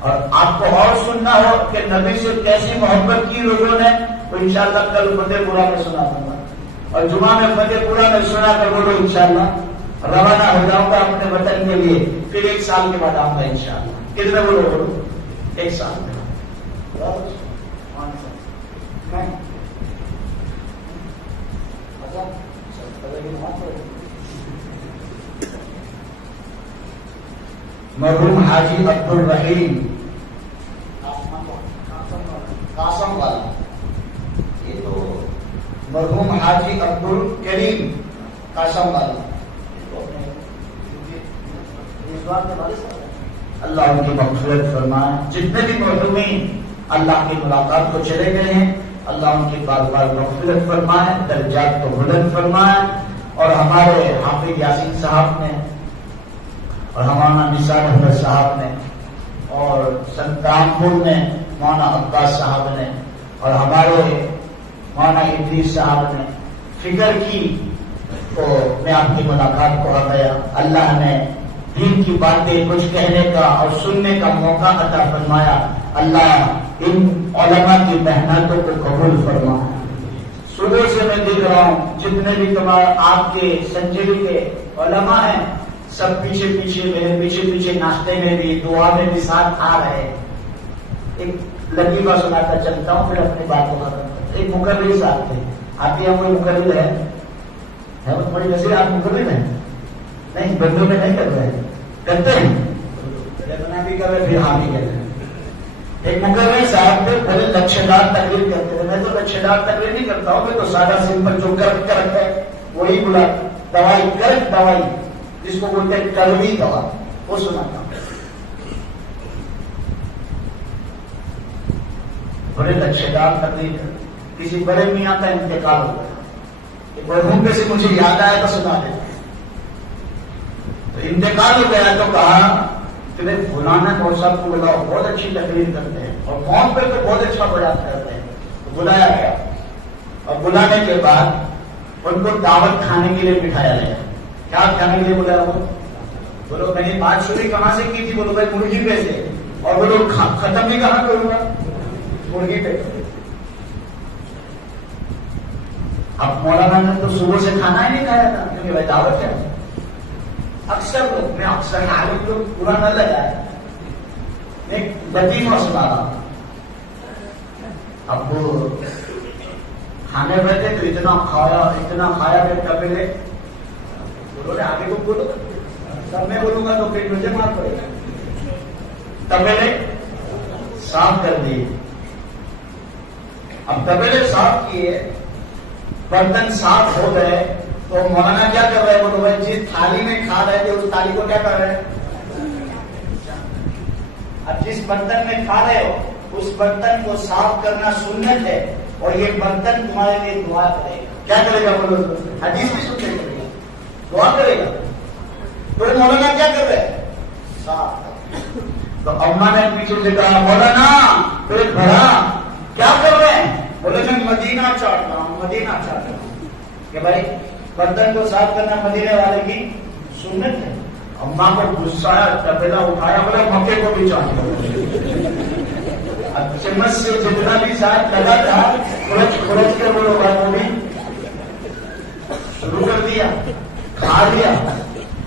اور آپ کو اور سننا ہو کہ نبی سے کیسی محبت کی لوگوں نے، تو انشاءاللہ کل فتح پورہ میں سنا دوں گا، اور جمعہ میں فتح پورہ میں سنا کر بولو انشاءاللہ روانہ ہو جاؤں گا اپنے وطن کے لیے، پھر 1 سال کے بعد آؤں گا انشاءاللہ۔ کتنے بولو 1 سال میں مرحوم حاجی عبدالرحیم قاسم والا، یہ تو مرحوم حاجی عبدالکریم قاسم والا، اللہ ان کی مغفرت فرمائے۔ جتنے بھی مرحومین اللہ کی ملاقات کو چلے گئے ہیں اللہ ان کی بار بار مغفرت فرمائے، درجات کو بلند فرمائے، اور ہمارے حافظ یاسین صاحب نے اور ہمارا نثار احمد صاحب نے اور سنترامپور نے مولانا عباس صاحب نے اور ہمارے مولانا ادریس صاحب نے فکر کی تو میں آپ کی ملاقات کو آ گیا۔ اللہ نے دین کی باتیں کچھ کہنے کا اور سننے کا موقع عطا فرمایا، اللہ ان علماء کی محنتوں کو قبول فرمائے۔ صبح سے میں دیکھ رہا ہوں جتنے بھی تمہارے آپ کے سنچری کے علماء ہیں سب پیچھے میرے پیچھے ناشتے میں بھی دعا میں بھی ساتھ آ رہے۔ ایک لطیفہ سناتا چلتا ہوں پھر اپنی بات کو ختم کرتا۔ ایک مقرر صاحب تھے، آپ کے یہاں کوئی مقرر ہے؟ بڑی نظیر آپ مقرر ہیں؟ نہیں، بندوں میں نہیں کر رہے، کرتے ہیں بھی کر رہے پھر ہاں بھی کر رہے۔ ایک مقرر صاحب تھے، بڑے لچھدار تقریر کرتے تھے۔ میں تو لچھدار تقریر نہیں کرتا ہوں، میں تو سادہ سمپل جو کرک ہے وہی بلا دوائی، کرک دوائی جس کو بولتے ہیں کڑوی دوا، وہ سناتا ہوں۔ بڑے لچھدار تقریر، کسی بڑے میاں کا انتقال ہو گیا، مرحوم پہ سے مجھے یاد آیا تو سنا دے۔ تو انتقال ہو گیا تو کہا کہ میں فلانا کون صاحب کو بلاؤ، بہت اچھی تقریر کرتے ہیں اور فون پہ تو بہت اچھا بیان کرتے ہیں۔ تو بلایا گیا اور بلانے کے بعد ان کو دعوت کھانے کے لیے بٹھایا گیا۔ کیا کھانے کے لیے بلایا؟ وہ بولو میں نے بات شروع کہاں سے کی تھی؟ بولو بھائی مرغی پہ سے، اور بولو ختم بھی کہاں کروں گا؟ مرغی پہ۔ اب مولانا نے تو صبح سے کھانا ہی نہیں کھایا تھا کیونکہ بھائی دعوت ہے۔ اکثر لوگ، میں اکثر عالم لوگ پورا نہ لگا ہے، ایک لطیفہ سنا رہا۔ اب وہ کھانے بیٹھے تو اتنا کھایا کہ تبیلے بولو نے آگے کو بولو، سب میں بولوں گا تو پھر مجھے مار پڑے گا۔ تبیلے صاف کر دیے۔ اب تبیلے صاف کیے، برتن صاف ہو گئے تو مولانا کیا کر رہے ہیں؟ بولو بھائی جس تھالی میں کھا رہے تھے اس تھالی کو کیا کر رہے ہیں؟ اب جس برتن میں کھا رہے ہو اس برتن کو صاف کرنا سنت ہے، اور یہ برتن تمہارے لیے دعا کرے گا۔ کیا کرے گا؟ بولو حدیث بھی سنتے کرے گا، دعا کرے گا۔ تو مولانا کیا کر رہے ہیں؟ صاف. تو اما نے پیچھے سے کہا مولانا پیٹ بھرا کیا کر رہے ہیں؟ بولے میں مدینہ چاٹ رہا ہوں، مدینہ چاٹ رہا ہوں. کہ بھائی برتن کو صاف کرنا مدینے والے کی سنت ہے. اما کو غصہ آیا، تپیلا اٹھایا، بولا مکے کو بھی چاٹ لو. اب چمچ سے جتنا بھی ساتھ لگا تھا کھرچ کے وہ لوگوں نے شروع کر دیا، کھا لیا.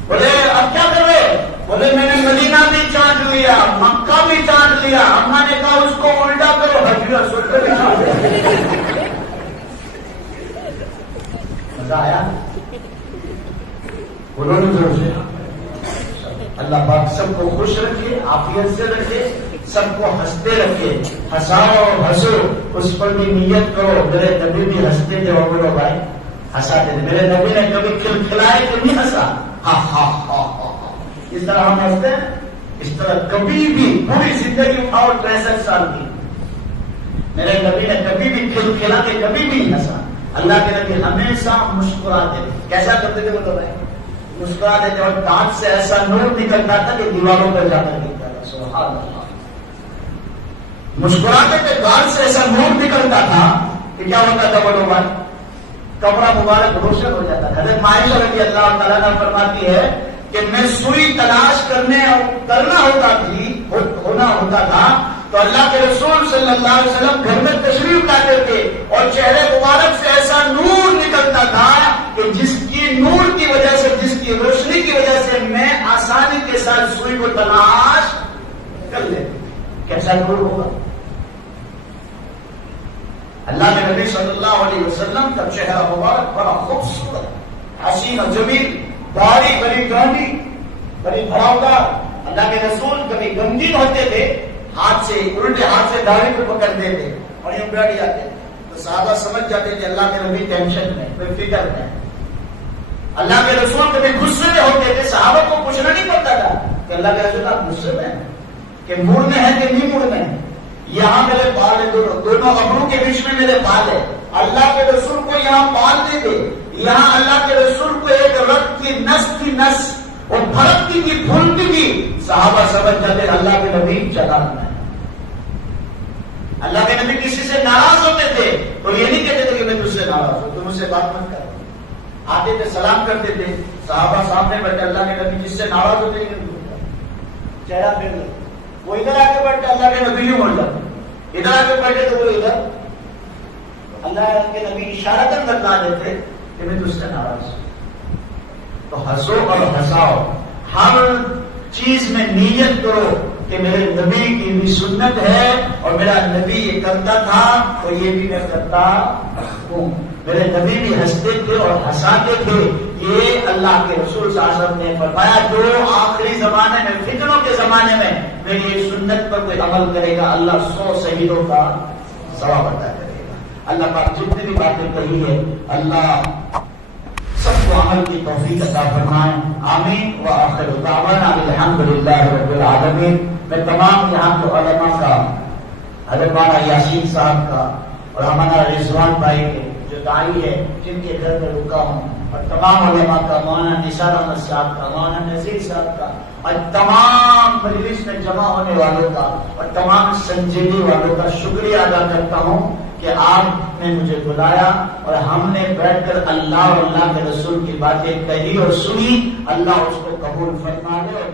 بولے اب کیا کر رہے؟ بولے میں نے مدینہ بھی چاٹ لیا، مکہ بھی چاٹ لیا. اما نے کہا اس کو الٹا کرو، حجیہ سن کر بھی چاٹ لیا. مزہ آیا؟ بولو نا زور سے. اللہ پاک سب کو خوش رکھے، عافیت سے رکھے، سب کو ہنستے رکھے. ہنساؤ ہنسو، اس پر بھی نیت کرو. میرے نبی بھی ہنستے تھے اور بولو بھائی ہنساتے تھے. میرے نبی نے کبھی کھلائے کہ نہیں ہنسا؟ ہاں ہاں ہاں ہاں. اس طرح ہم ہنستے ہیں؟ اس طرح کبھی بھی پوری زندگی اٹھاؤ 63 سال کی، میرے نبی نے کبھی بھی کھلا کے کبھی بھی نہیں ہنسا. اللہ کے نبی ہمیشہ مسکراتے تھے. کیسا کرتے تھے بولو بھائی؟ مسکراتے تھے اور دانت سے ایسا نور نکلتا تھا کہ دیواروں پر جا کر گرتا تھا. سبحان اللہ. مسکراتے تھے، دانت سے ایسا نور نکلتا تھا کہ کیا ہوتا تھا بولو بھائی؟ کپڑا مبارک روشن ہو جاتا تھا. حضرت عائشہ رضی اللہ تعالیٰ عنہ فرماتی ہے کہ میں سوئی تلاش کرنا ہوتا تھا تو اللہ کے رسول صلی اللہ علیہ وسلم گھر میں تشریف لاتے تھے اور چہرے مبارک سے ایسا نور نکلتا تھا کہ جس کی نور کی وجہ سے، جس کی روشنی کی وجہ سے میں آسانی کے ساتھ سوئی کو تلاش کر لیتا. کیسا نور ہوگا؟ اللہ کے نبی صلی اللہ علیہ وسلم کا چہرہ مبارک بڑا خوبصورت، حسین و جمیل، داڑھی بڑی گاڑی، بڑی بھراؤدار. اللہ کے رسول کبھی غمگین ہوتے تھے، ہاتھ سے الٹے ہاتھ سے داڑھی کو پکڑتے تھے اور یوں بیٹھ جاتے تو صحابہ سمجھ جاتے کہ اللہ کے نبی ٹینشن میں، کوئی فکر میں. اللہ کے رسول کبھی غصے میں ہوتے تھے، صحابہ کو پوچھنا نہیں پڑتا تھا کہ اللہ کے رسول آپ غصے میں ہیں کہ موڑ میں ہے کہ نہیں موڑ میں ہے. یہاں میرے بال ہے، دونوں ابرو کے بیچ میں میرے بال ہے. اللہ کے رسول کو یہاں بال دے دے. یہاں اللہ کے رسول کو ایک رت کی نس اور پھڑکتی تھی، پھولتی تھی. صحابہ سمجھ جاتے اللہ کے نبی جلال میں. اللہ کے نبی کسی سے ناراض ہوتے تھے تو یہ نہیں کہتے تھے کہ میں تجھ سے ناراض ہوں، تم مجھ سے بات مت کر. آتے تھے سلام کرتے تھے، صحابہ سامنے بیٹھے، اللہ کے نبی جس سے ناراض ہوتے ہیں چہرہ پھیر لے. وہ ادھر آ کے بیٹھتے، اللہ کے نبی یوں بول جاتے. ادھر آ کے بیٹھے تو وہ ادھر. اللہ کے نبی اشارتاً بتلا دیتے کہ میں تجھ سے ناراض ہوں. تو ہنسو اور ہنساؤ، ہر چیز میں نیت کرو کہ میرے نبی کی بھی سنت ہے اور میرا نبی یہ کرتا تھا تو یہ بھی میں کرتا ہوں. میرے نبی بھی ہنستے تھے اور ہنساتے تھے. یہ اللہ کے رسول صلی اللہ علیہ وسلم نے فرمایا جو آخری زمانے میں، فتنوں کے زمانے میں میری سنت پر کوئی عمل کرے گا اللہ 100 شہیدوں کا ثواب عطا کرے گا. اللہ پاک جتنی بھی باتیں کہی ہے اللہ سب کو عمل کی توفیق عطا فرمائے. آمین. وآخر دعوانا الحمدللہ رب العالمین. میں تمام یہاں کے علماء کا، حضرت مولانا یاسین صاحب کا اور ہمارا رضوان بھائی کے جو داعی ہے جن کے گھر میں رکا ہوں، اور تمام علماء کا، مولانا نثار احمد صاحب کا، مولانا نذیر صاحب کا، اور تمام مجلس میں جمع ہونے والوں کا اور تمام سنجیدگی والوں کا شکریہ ادا کرتا ہوں کہ آپ نے مجھے بلایا اور ہم نے بیٹھ کر اللہ اور اللہ کے رسول کی باتیں کہی اور سنی. اللہ اس کو قبول فرما لے اور